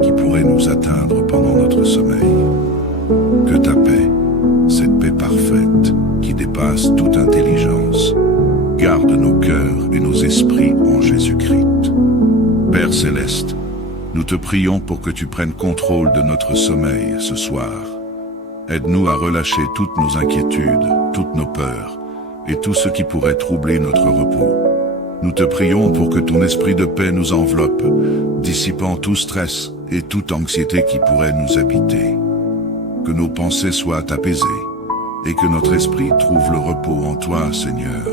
qui pourrait nous atteindre pendant notre sommeil. Que ta paix, cette paix parfaite qui dépasse toute intelligence, garde nos cœurs et nos esprits en Jésus-Christ. Père céleste, nous te prions pour que tu prennes contrôle de notre sommeil ce soir. Aide-nous à relâcher toutes nos inquiétudes, toutes nos peurs et tout ce qui pourrait troubler notre repos. Nous te prions pour que ton esprit de paix nous enveloppe, dissipant tout stress et toute anxiété qui pourrait nous habiter. Que nos pensées soient apaisées et que notre esprit trouve le repos en toi, Seigneur.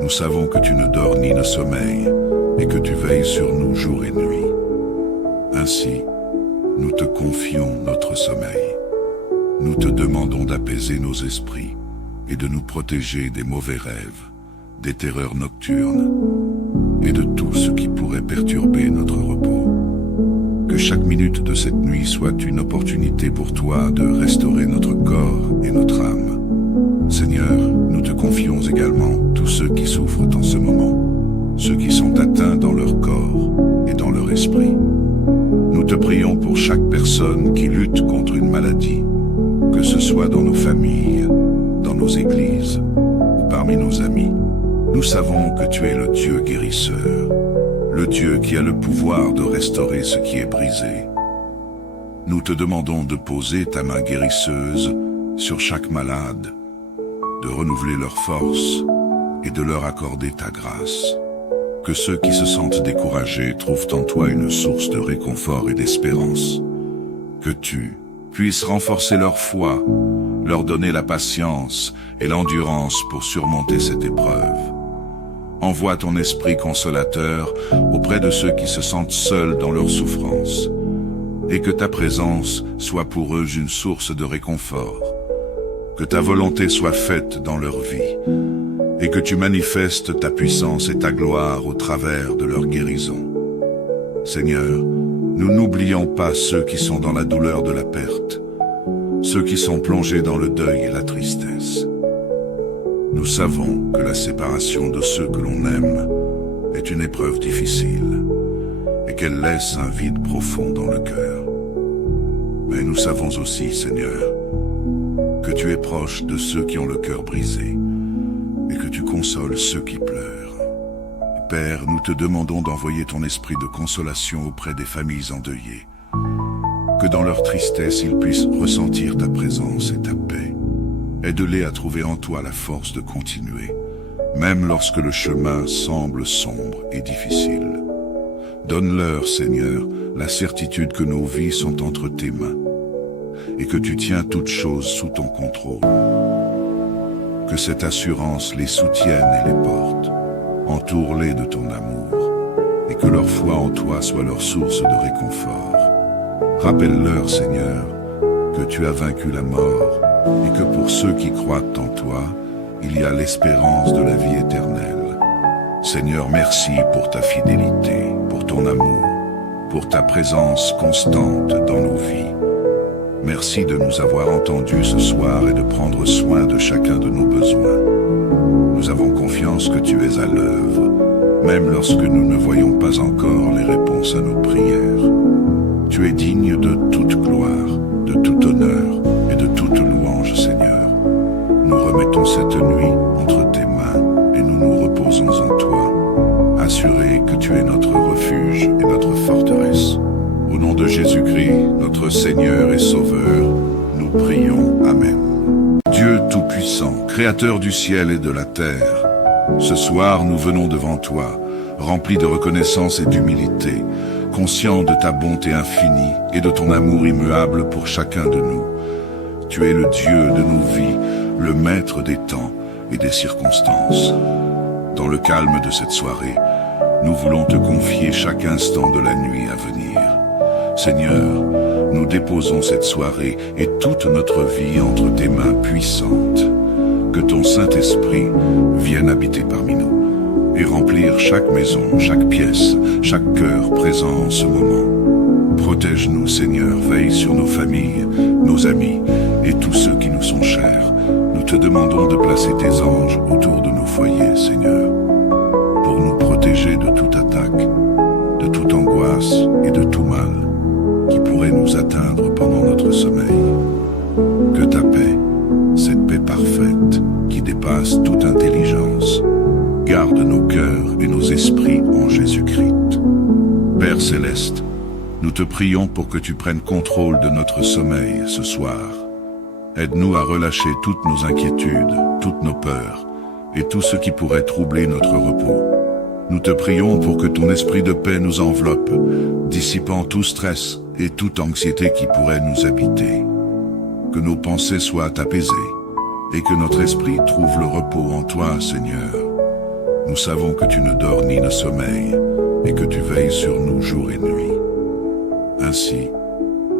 Nous savons que tu ne dors ni ne sommeilles et que tu veilles sur nous jour et nuit. Ainsi, nous te confions notre sommeil. Nous te demandons d'apaiser nos esprits et de nous protéger des mauvais rêves, des terreurs nocturnes et de tout ce qui pourrait perturber notre repos. Que chaque minute de cette nuit soit une opportunité pour toi de restaurer notre corps et notre âme. Seigneur, nous te confions également tous ceux qui souffrent en ce moment, ceux qui sont atteints dans leur corps et dans leur esprit. Nous te prions pour chaque personne qui lutte contre une maladie, que ce soit dans nos familles, dans nos églises ou parmi nos amis. Nous savons que tu es le Dieu guérisseur, le Dieu qui a le pouvoir de restaurer ce qui est brisé. Nous te demandons de poser ta main guérisseuse sur chaque malade, de renouveler leur force et de leur accorder ta grâce. Que ceux qui se sentent découragés trouvent en toi une source de réconfort et d'espérance. Que tu puisses renforcer leur foi, leur donner la patience et l'endurance pour surmonter cette épreuve. Envoie ton esprit consolateur auprès de ceux qui se sentent seuls dans leur souffrance, et que ta présence soit pour eux une source de réconfort. Que ta volonté soit faite dans leur vie, et que tu manifestes ta puissance et ta gloire au travers de leur guérison. Seigneur, nous n'oublions pas ceux qui sont dans la douleur de la perte, ceux qui sont plongés dans le deuil et la tristesse. Nous savons que la séparation de ceux que l'on aime est une épreuve difficile et qu'elle laisse un vide profond dans le cœur. Mais nous savons aussi, Seigneur, que tu es proche de ceux qui ont le cœur brisé et que tu consoles ceux qui pleurent. Père, nous te demandons d'envoyer ton esprit de consolation auprès des familles endeuillées, que dans leur tristesse ils puissent ressentir ta présence et ta paix. Aide-les à trouver en toi la force de continuer, même lorsque le chemin semble sombre et difficile. Donne-leur, Seigneur, la certitude que nos vies sont entre tes mains et que tu tiens toutes choses sous ton contrôle. Que cette assurance les soutienne et les porte. Entoure-les de ton amour et que leur foi en toi soit leur source de réconfort. Rappelle-leur, Seigneur, que tu as vaincu la mort et que pour ceux qui croient en toi, il y a l'espérance de la vie éternelle. Seigneur, merci pour ta fidélité, pour ton amour, pour ta présence constante dans nos vies. Merci de nous avoir entendus ce soir et de prendre soin de chacun de nos besoins. Nous avons confiance que tu es à l'œuvre, même lorsque nous ne voyons pas encore les réponses à nos prières. Tu es digne de toute gloire, de tout honneur et de toute louange, Seigneur. Nous remettons cette nuit entre tes mains et nous nous reposons en toi, assurés que tu es notre refuge et notre forteresse. Au nom de Jésus-Christ, notre Seigneur et Sauveur, nous prions. Amen. Dieu Tout-Puissant, Créateur du ciel et de la terre, ce soir nous venons devant toi, remplis de reconnaissance et d'humilité, conscients de ta bonté infinie et de ton amour immuable pour chacun de nous. Tu es le Dieu de nos vies, le maître des temps et des circonstances. Dans le calme de cette soirée, nous voulons te confier chaque instant de la nuit à venir. Seigneur, nous déposons cette soirée et toute notre vie entre tes mains puissantes. Que ton Saint-Esprit vienne habiter parmi nous et remplir chaque maison, chaque pièce, chaque cœur présent en ce moment. Protège-nous, Seigneur, veille sur nos familles, nos amis et tous ceux qui nous sont chers. Nous te demandons de placer tes anges autour de nos foyers, Seigneur, pour nous protéger de toute attaque, de toute angoisse et de tout mal qui pourrait nous atteindre pendant notre sommeil. Que ta paix, cette paix parfaite qui dépasse toute intelligence, garde nos cœurs et nos esprits en Jésus-Christ. Père céleste, nous te prions pour que tu prennes contrôle de notre sommeil ce soir. Aide-nous à relâcher toutes nos inquiétudes, toutes nos peurs et tout ce qui pourrait troubler notre repos. Nous te prions pour que ton esprit de paix nous enveloppe, dissipant tout stress et toute anxiété qui pourrait nous habiter. Que nos pensées soient apaisées et que notre esprit trouve le repos en toi, Seigneur. Nous savons que tu ne dors ni ne sommeilles et que tu veilles sur nous jour et nuit. Ainsi,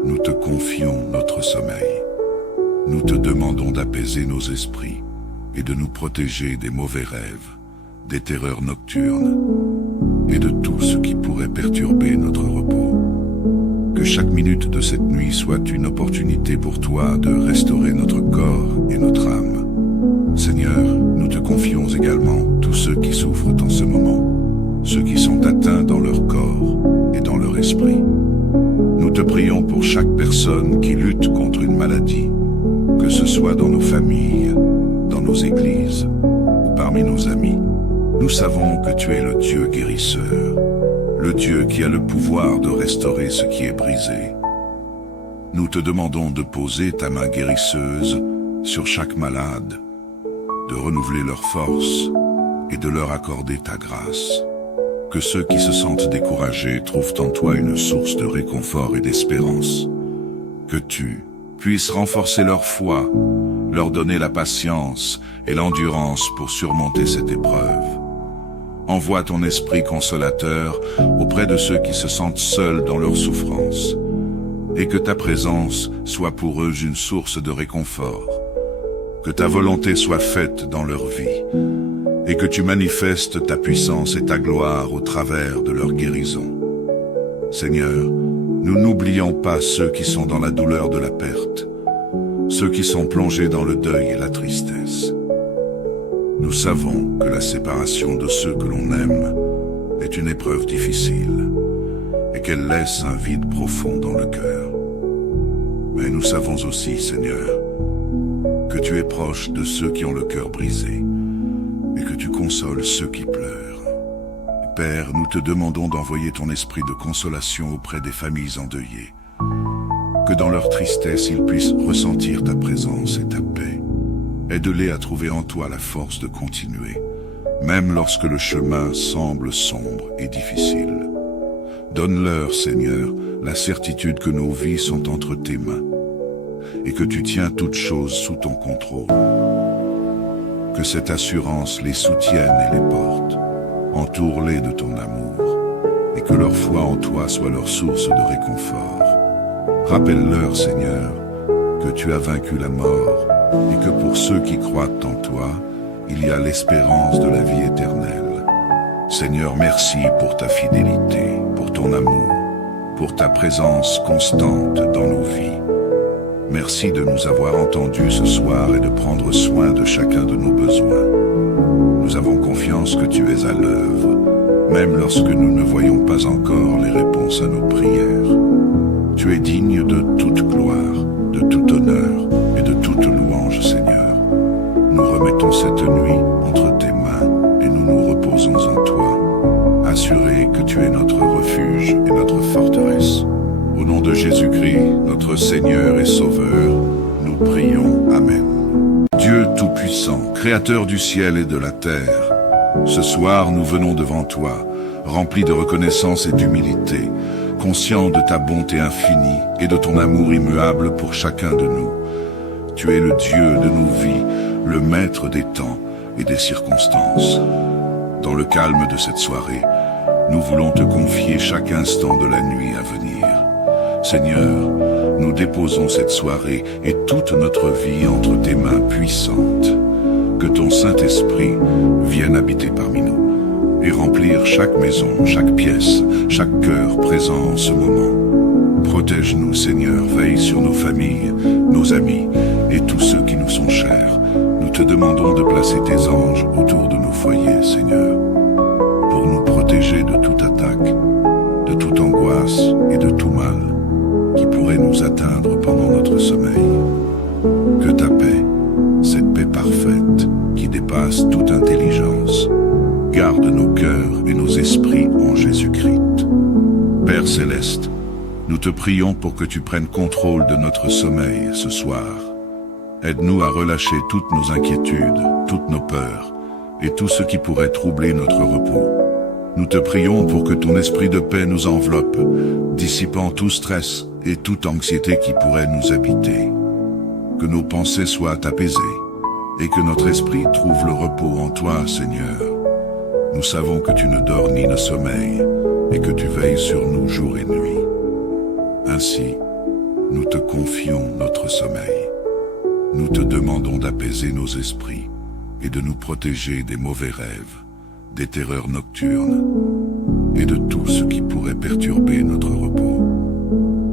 nous te confions notre sommeil. Nous te demandons d'apaiser nos esprits et de nous protéger des mauvais rêves, des terreurs nocturnes et de tout ce qui pourrait perturber notre repos. Que chaque minute de cette nuit soit une opportunité pour toi de restaurer notre corps et notre âme. Seigneur, nous te confions également tous ceux qui souffrent en ce moment, ceux qui sont atteints dans leur corps et dans leur esprit. Nous te prions pour chaque personne qui lutte contre une maladie, que ce soit dans nos familles, dans nos églises ou parmi nos amis. Nous savons que tu es le Dieu guérisseur, le Dieu qui a le pouvoir de restaurer ce qui est brisé. Nous te demandons de poser ta main guérisseuse sur chaque malade, de renouveler leur force et de leur accorder ta grâce. Que ceux qui se sentent découragés trouvent en toi une source de réconfort et d'espérance. Que tu puisses renforcer leur foi, leur donner la patience et l'endurance pour surmonter cette épreuve. Envoie ton esprit consolateur auprès de ceux qui se sentent seuls dans leur souffrance, et que ta présence soit pour eux une source de réconfort. Que ta volonté soit faite dans leur vie, et que tu manifestes ta puissance et ta gloire au travers de leur guérison. Seigneur, nous n'oublions pas ceux qui sont dans la douleur de la perte, ceux qui sont plongés dans le deuil et la tristesse. Nous savons que la séparation de ceux que l'on aime est une épreuve difficile et qu'elle laisse un vide profond dans le cœur. Mais nous savons aussi, Seigneur, que tu es proche de ceux qui ont le cœur brisé et que tu consoles ceux qui pleurent. Père, nous te demandons d'envoyer ton esprit de consolation auprès des familles endeuillées, que dans leur tristesse ils puissent ressentir ta présence et ta paix. Aide-les à trouver en toi la force de continuer, même lorsque le chemin semble sombre et difficile. Donne-leur, Seigneur, la certitude que nos vies sont entre tes mains et que tu tiens toutes choses sous ton contrôle. Que cette assurance les soutienne et les porte. Entoure-les de ton amour et que leur foi en toi soit leur source de réconfort. Rappelle-leur, Seigneur, que tu as vaincu la mort et que pour ceux qui croient en toi, il y a l'espérance de la vie éternelle. Seigneur, merci pour ta fidélité, pour ton amour, pour ta présence constante dans nos vies. Merci de nous avoir entendus ce soir et de prendre soin de chacun de nos besoins. Nous avons confiance que tu es à l'œuvre, même lorsque nous ne voyons pas encore les réponses à nos prières. Tu es digne de toute gloire, de tout honneur et de toute louange, Seigneur. Nous remettons cette nuit entre tes mains et nous nous reposons en toi, assurés que tu es notre refuge et notre forteresse. Au nom de Jésus-Christ, notre Seigneur et Sauveur, nous prions. Amen. Tout-Puissant, Créateur du ciel et de la terre, ce soir nous venons devant toi, remplis de reconnaissance et d'humilité, conscients de ta bonté infinie et de ton amour immuable pour chacun de nous. Tu es le Dieu de nos vies, le maître des temps et des circonstances. Dans le calme de cette soirée, nous voulons te confier chaque instant de la nuit à venir. Seigneur, nous déposons cette soirée et toute notre vie entre tes mains puissantes. Que ton Saint-Esprit vienne habiter parmi nous et remplir chaque maison, chaque pièce, chaque cœur présent en ce moment. Protège-nous, Seigneur, veille sur nos familles, nos amis et tous ceux qui nous sont chers. Nous te demandons de placer tes anges autour de nos foyers, Seigneur, pour nous protéger de toute attaque, de toute angoisse et de tout mal qui pourrait nous atteindre pendant notre sommeil. Que ta paix, cette paix parfaite qui dépasse toute intelligence, garde nos cœurs et nos esprits en Jésus-Christ. Père céleste, nous te prions pour que tu prennes contrôle de notre sommeil ce soir. Aide-nous à relâcher toutes nos inquiétudes, toutes nos peurs et tout ce qui pourrait troubler notre repos. Nous te prions pour que ton esprit de paix nous enveloppe, dissipant tout stress et toute anxiété qui pourrait nous habiter. Que nos pensées soient apaisées et que notre esprit trouve le repos en toi, Seigneur. Nous savons que tu ne dors ni ne sommeilles et que tu veilles sur nous jour et nuit. Ainsi, nous te confions notre sommeil. Nous te demandons d'apaiser nos esprits et de nous protéger des mauvais rêves, des terreurs nocturnes et de tout ce qui pourrait perturber notre repos.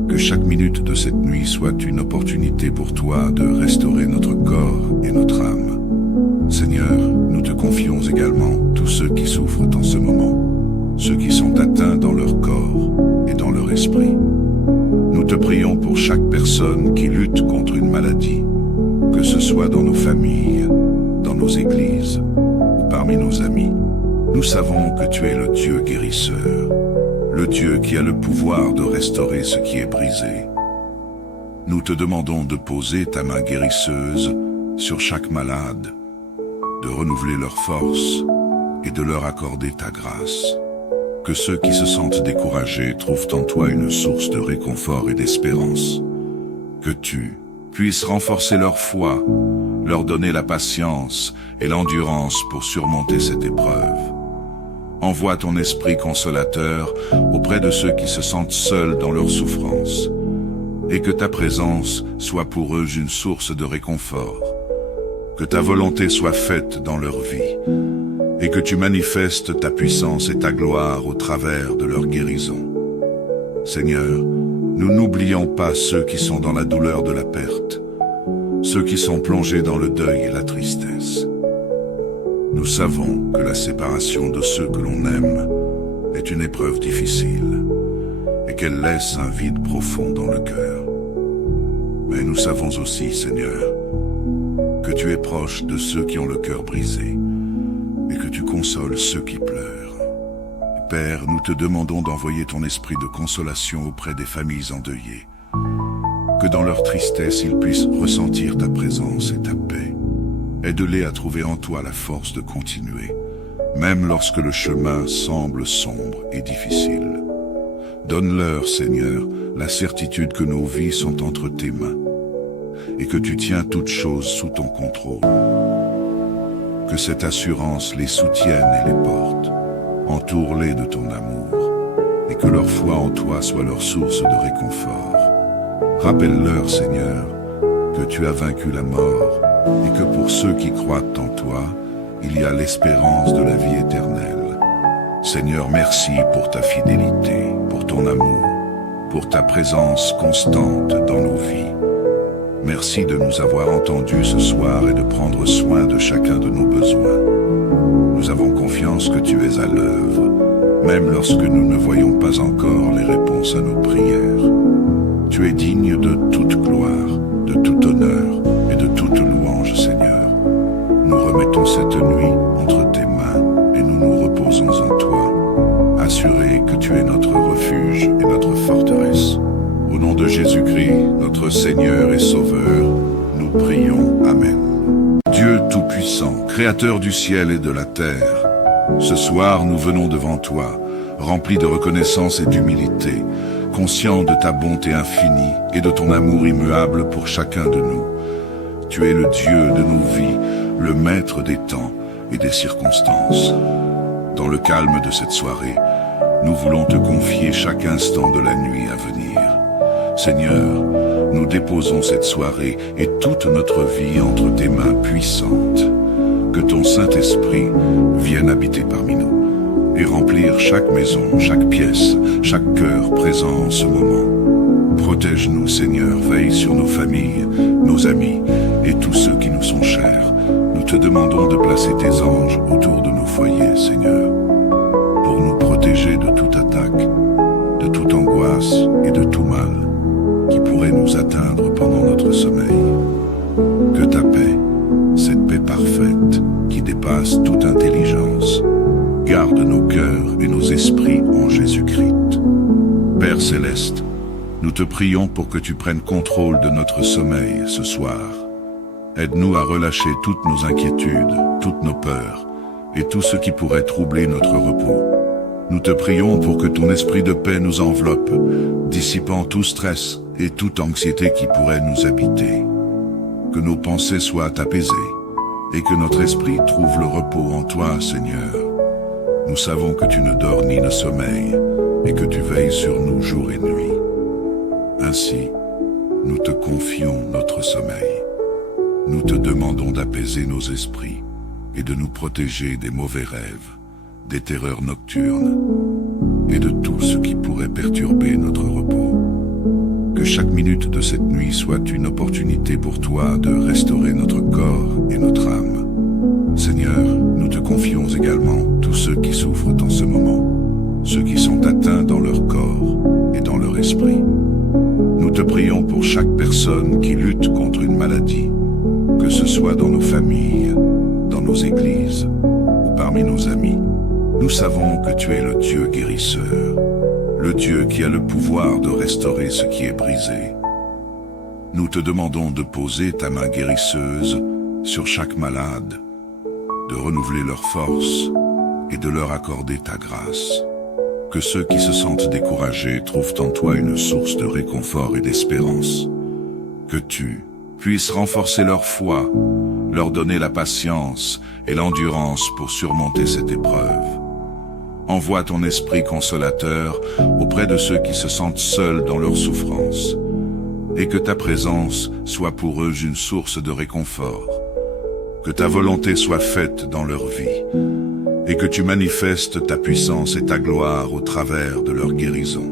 Que chaque minute de cette nuit soit une opportunité pour toi de restaurer notre corps et notre âme. Seigneur, nous te confions également tous ceux qui souffrent en ce moment, ceux qui sont atteints dans leur corps et dans leur esprit. Nous te prions pour chaque personne qui lutte contre une maladie, que ce soit dans nos familles, dans nos églises ou parmi nos amis. Nous savons que tu es le Dieu guérisseur, le Dieu qui a le pouvoir de restaurer ce qui est brisé. Nous te demandons de poser ta main guérisseuse sur chaque malade, de renouveler leurs forces et de leur accorder ta grâce. Que ceux qui se sentent découragés trouvent en toi une source de réconfort et d'espérance. Que tu puisses renforcer leur foi, leur donner la patience et l'endurance pour surmonter cette épreuve. Envoie ton esprit consolateur auprès de ceux qui se sentent seuls dans leur souffrance, et que ta présence soit pour eux une source de réconfort. Que ta volonté soit faite dans leur vie, et que tu manifestes ta puissance et ta gloire au travers de leur guérison. Seigneur, nous n'oublions pas ceux qui sont dans la douleur de la perte, ceux qui sont plongés dans le deuil et la tristesse. Nous savons que la séparation de ceux que l'on aime est une épreuve difficile et qu'elle laisse un vide profond dans le cœur. Mais nous savons aussi, Seigneur, que tu es proche de ceux qui ont le cœur brisé et que tu consoles ceux qui pleurent. Père, nous te demandons d'envoyer ton esprit de consolation auprès des familles endeuillées, que dans leur tristesse ils puissent ressentir ta présence et ta paix. Aide-les à trouver en toi la force de continuer, même lorsque le chemin semble sombre et difficile. Donne-leur, Seigneur, la certitude que nos vies sont entre tes mains et que tu tiens toutes choses sous ton contrôle. Que cette assurance les soutienne et les porte. Entoure-les de ton amour et que leur foi en toi soit leur source de réconfort. Rappelle-leur, Seigneur, que tu as vaincu la mort et que pour ceux qui croient en toi, il y a l'espérance de la vie éternelle. Seigneur, merci pour ta fidélité, pour ton amour, pour ta présence constante dans nos vies. Merci de nous avoir entendus ce soir et de prendre soin de chacun de nos besoins. Nous avons confiance que tu es à l'œuvre, même lorsque nous ne voyons pas encore les réponses à nos prières. Tu es digne de toute gloire, de tout honneur et de toute louange, Seigneur. Nous remettons cette nuit entre tes mains et nous nous reposons en toi, assurés que tu es notre refuge et notre forteresse. Au nom de Jésus-Christ, notre Seigneur et Sauveur, nous prions. Amen. Dieu Tout-Puissant, Créateur du ciel et de la terre, ce soir nous venons devant toi, remplis de reconnaissance et d'humilité, conscients de ta bonté infinie et de ton amour immuable pour chacun de nous. Tu es le Dieu de nos vies, le maître des temps et des circonstances. Dans le calme de cette soirée, nous voulons te confier chaque instant de la nuit à venir. Seigneur, nous déposons cette soirée et toute notre vie entre tes mains puissantes. Que ton Saint-Esprit vienne habiter parmi nous et remplir chaque maison, chaque pièce, chaque cœur présent en ce moment. Protège-nous, Seigneur, veille sur nos familles, nos amis et tous ceux qui nous sont chers. Nous te demandons de placer tes anges autour de nos foyers, Seigneur, pour nous protéger de toute attaque, de toute angoisse et de tout mal qui pourrait nous atteindre pendant notre sommeil. Que ta paix, cette paix parfaite qui dépasse toute intelligence, garde nos cœurs et nos esprits en Jésus-Christ. Père céleste, nous te prions pour que tu prennes contrôle de notre sommeil ce soir. Aide-nous à relâcher toutes nos inquiétudes, toutes nos peurs et tout ce qui pourrait troubler notre repos. Nous te prions pour que ton esprit de paix nous enveloppe, dissipant tout stress et toute anxiété qui pourrait nous habiter. Que nos pensées soient apaisées et que notre esprit trouve le repos en toi, Seigneur. Nous savons que tu ne dors ni ne sommeilles et que tu veilles sur nous jour et nuit. Ainsi, nous te confions notre sommeil. Nous te demandons d'apaiser nos esprits et de nous protéger des mauvais rêves, des terreurs nocturnes et de tout ce qui pourrait perturber notre repos. Que chaque minute de cette nuit soit une opportunité pour toi de restaurer notre corps et notre âme. Seigneur, nous te confions également tous ceux qui souffrent en ce moment, ceux qui sont atteints dans leur corps et dans leur esprit. Nous te prions pour chaque personne qui lutte contre une maladie, que ce soit dans nos familles, dans nos églises ou parmi nos amis. Nous savons que tu es le Dieu guérisseur, le Dieu qui a le pouvoir de restaurer ce qui est brisé. Nous te demandons de poser ta main guérisseuse sur chaque malade, de renouveler leur force et de leur accorder ta grâce. Que ceux qui se sentent découragés trouvent en toi une source de réconfort et d'espérance. Que tu puisses renforcer leur foi, leur donner la patience et l'endurance pour surmonter cette épreuve. Envoie ton esprit consolateur auprès de ceux qui se sentent seuls dans leur souffrance, et que ta présence soit pour eux une source de réconfort. Que ta volonté soit faite dans leur vie, et que tu manifestes ta puissance et ta gloire au travers de leur guérison.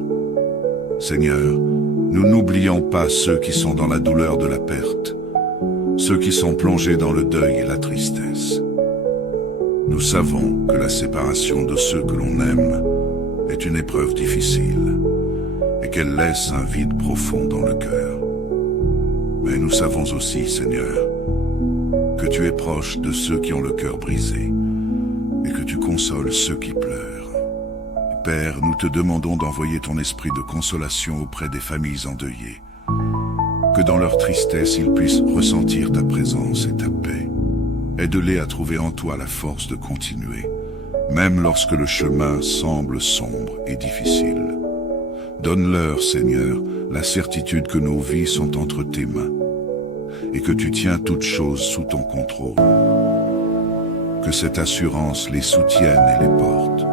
Seigneur, nous n'oublions pas ceux qui sont dans la douleur de la perte, ceux qui sont plongés dans le deuil et la tristesse. Nous savons que la séparation de ceux que l'on aime est une épreuve difficile et qu'elle laisse un vide profond dans le cœur. Mais nous savons aussi, Seigneur, que tu es proche de ceux qui ont le cœur brisé et que tu consoles ceux qui pleurent. Père, nous te demandons d'envoyer ton esprit de consolation auprès des familles endeuillées, que dans leur tristesse ils puissent ressentir ta présence et ta paix. Aide-les à trouver en toi la force de continuer, même lorsque le chemin semble sombre et difficile. Donne-leur, Seigneur, la certitude que nos vies sont entre tes mains et que tu tiens toutes choses sous ton contrôle. Que cette assurance les soutienne et les porte.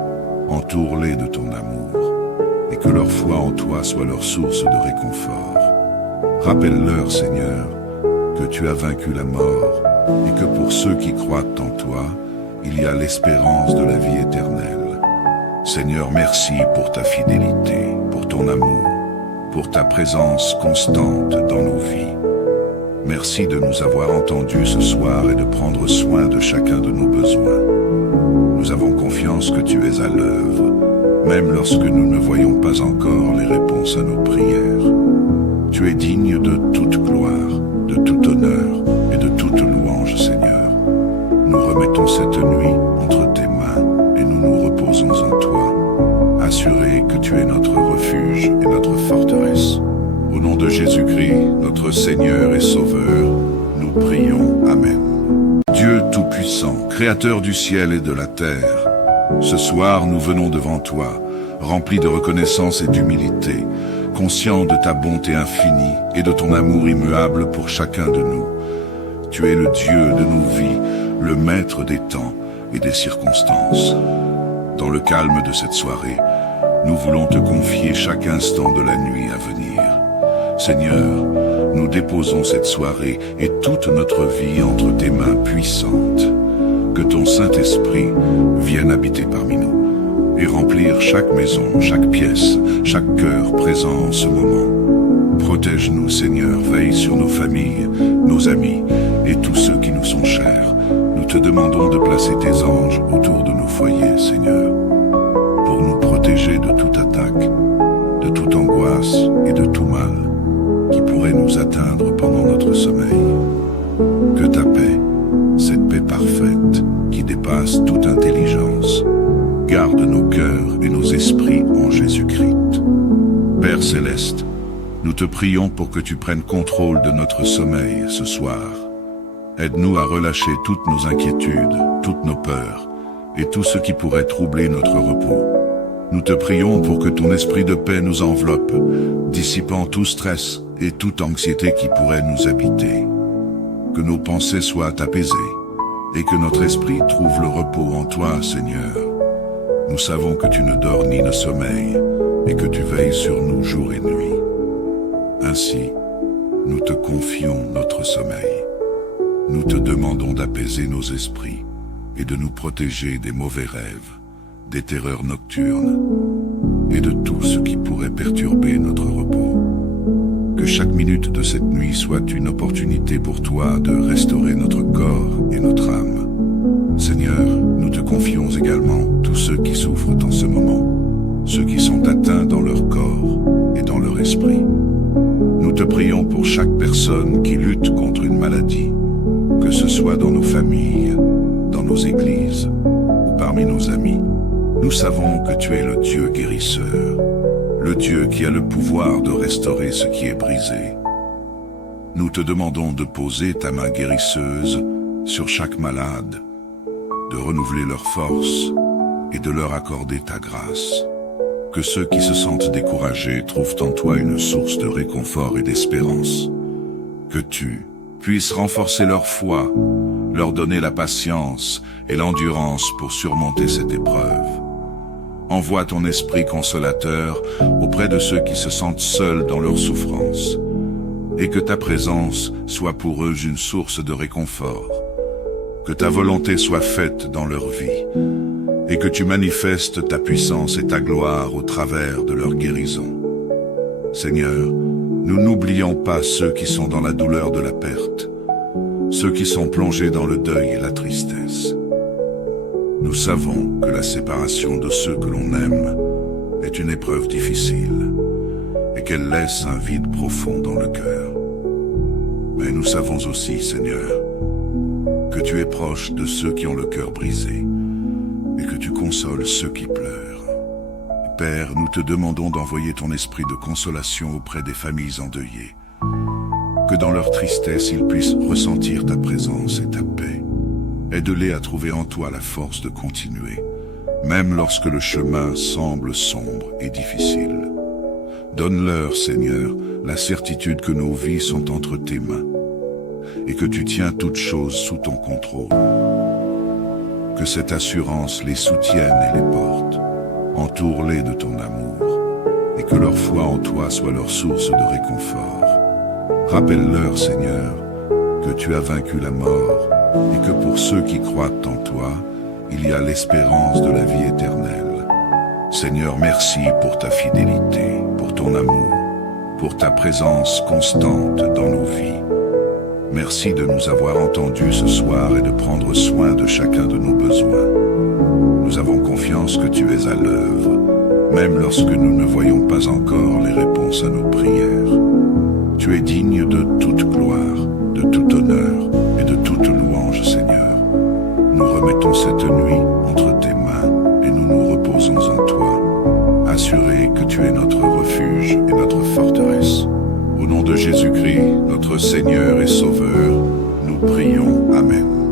Entoure-les de ton amour et que leur foi en toi soit leur source de réconfort. Rappelle-leur, Seigneur, que tu as vaincu la mort et que pour ceux qui croient en toi, il y a l'espérance de la vie éternelle. Seigneur, merci pour ta fidélité, pour ton amour, pour ta présence constante dans nos vies. Merci de nous avoir entendus ce soir et de prendre soin de chacun de nos besoins. Nous avons confiance que tu es à l'œuvre, même lorsque nous ne voyons pas encore les réponses à nos prières. Tu es digne de toute gloire, de tout honneur et de toute louange, Seigneur. Nous remettons cette nuit entre tes mains et nous nous reposons en toi, assurés que tu es notre refuge et notre forteresse. Au nom de Jésus-Christ, notre Seigneur et Sauveur, nous prions. Amen. Dieu Tout-Puissant, Tout-Puissant, Créateur du ciel et de la terre, ce soir nous venons devant toi, remplis de reconnaissance et d'humilité, conscients de ta bonté infinie et de ton amour immuable pour chacun de nous. Tu es le Dieu de nos vies, le maître des temps et des circonstances. Dans le calme de cette soirée, nous voulons te confier chaque instant de la nuit à venir. Seigneur, nous déposons cette soirée et toute notre vie entre tes mains puissantes. Que ton Saint-Esprit vienne habiter parmi nous et remplir chaque maison, chaque pièce, chaque cœur présent en ce moment. Protège-nous, Seigneur, veille sur nos familles, nos amis et tous ceux qui nous sont chers. Nous te demandons de placer tes anges autour de nos foyers, Seigneur, pour nous protéger de toute attaque, de toute angoisse et de tout mal qui pourrait nous atteindre pendant notre sommeil. Que ta paix, cette paix parfaite qui dépasse toute intelligence, garde nos cœurs et nos esprits en Jésus-Christ. Père céleste, nous te prions pour que tu prennes contrôle de notre sommeil ce soir. Aide-nous à relâcher toutes nos inquiétudes, toutes nos peurs et tout ce qui pourrait troubler notre repos. Nous te prions pour que ton esprit de paix nous enveloppe, dissipant tout stress et toute anxiété qui pourrait nous habiter. Que nos pensées soient apaisées et que notre esprit trouve le repos en toi, Seigneur. Nous savons que tu ne dors ni ne sommeilles et que tu veilles sur nous jour et nuit. Ainsi, nous te confions notre sommeil. Nous te demandons d'apaiser nos esprits et de nous protéger des mauvais rêves, des terreurs nocturnes et de tout ce qui pourrait perturber notre repos. Que chaque minute de cette nuit soit une opportunité pour toi de restaurer notre corps et notre âme. Seigneur, nous te confions également tous ceux qui souffrent en ce moment, ceux qui sont atteints dans leur corps et dans leur esprit. Nous te prions pour chaque personne qui lutte contre une maladie, que ce soit dans nos familles, dans nos églises ou parmi nos amis. Nous savons que tu es le Dieu guérisseur, le Dieu qui a le pouvoir de restaurer ce qui est brisé. Nous te demandons de poser ta main guérisseuse sur chaque malade, de renouveler leurs forces et de leur accorder ta grâce. Que ceux qui se sentent découragés trouvent en toi une source de réconfort et d'espérance. Que tu puisses renforcer leur foi, leur donner la patience et l'endurance pour surmonter cette épreuve. Envoie ton esprit consolateur auprès de ceux qui se sentent seuls dans leur souffrance, et que ta présence soit pour eux une source de réconfort. Que ta volonté soit faite dans leur vie, et que tu manifestes ta puissance et ta gloire au travers de leur guérison. Seigneur, nous n'oublions pas ceux qui sont dans la douleur de la perte, ceux qui sont plongés dans le deuil et la tristesse. Nous savons que la séparation de ceux que l'on aime est une épreuve difficile et qu'elle laisse un vide profond dans le cœur. Mais nous savons aussi, Seigneur, que tu es proche de ceux qui ont le cœur brisé et que tu consoles ceux qui pleurent. Père, nous te demandons d'envoyer ton esprit de consolation auprès des familles endeuillées, que dans leur tristesse ils puissent ressentir ta présence et ta paix. Aide-les à trouver en toi la force de continuer, même lorsque le chemin semble sombre et difficile. Donne-leur, Seigneur, la certitude que nos vies sont entre tes mains et que tu tiens toutes choses sous ton contrôle. Que cette assurance les soutienne et les porte. Entoure-les de ton amour et que leur foi en toi soit leur source de réconfort. Rappelle-leur, Seigneur, que tu as vaincu la mort et que pour ceux qui croient en toi, il y a l'espérance de la vie éternelle. Seigneur, merci pour ta fidélité, pour ton amour, pour ta présence constante dans nos vies. Merci de nous avoir entendus ce soir et de prendre soin de chacun de nos besoins. Nous avons confiance que tu es à l'œuvre, même lorsque nous ne voyons pas encore les réponses à nos prières. Tu es digne de toute gloire, de tout honneur et de toute louange, Seigneur. Nous remettons cette nuit entre tes mains et nous nous reposons en toi, assurés que tu es notre refuge et notre forteresse. Au nom de Jésus-Christ, notre Seigneur et Sauveur, nous prions. Amen.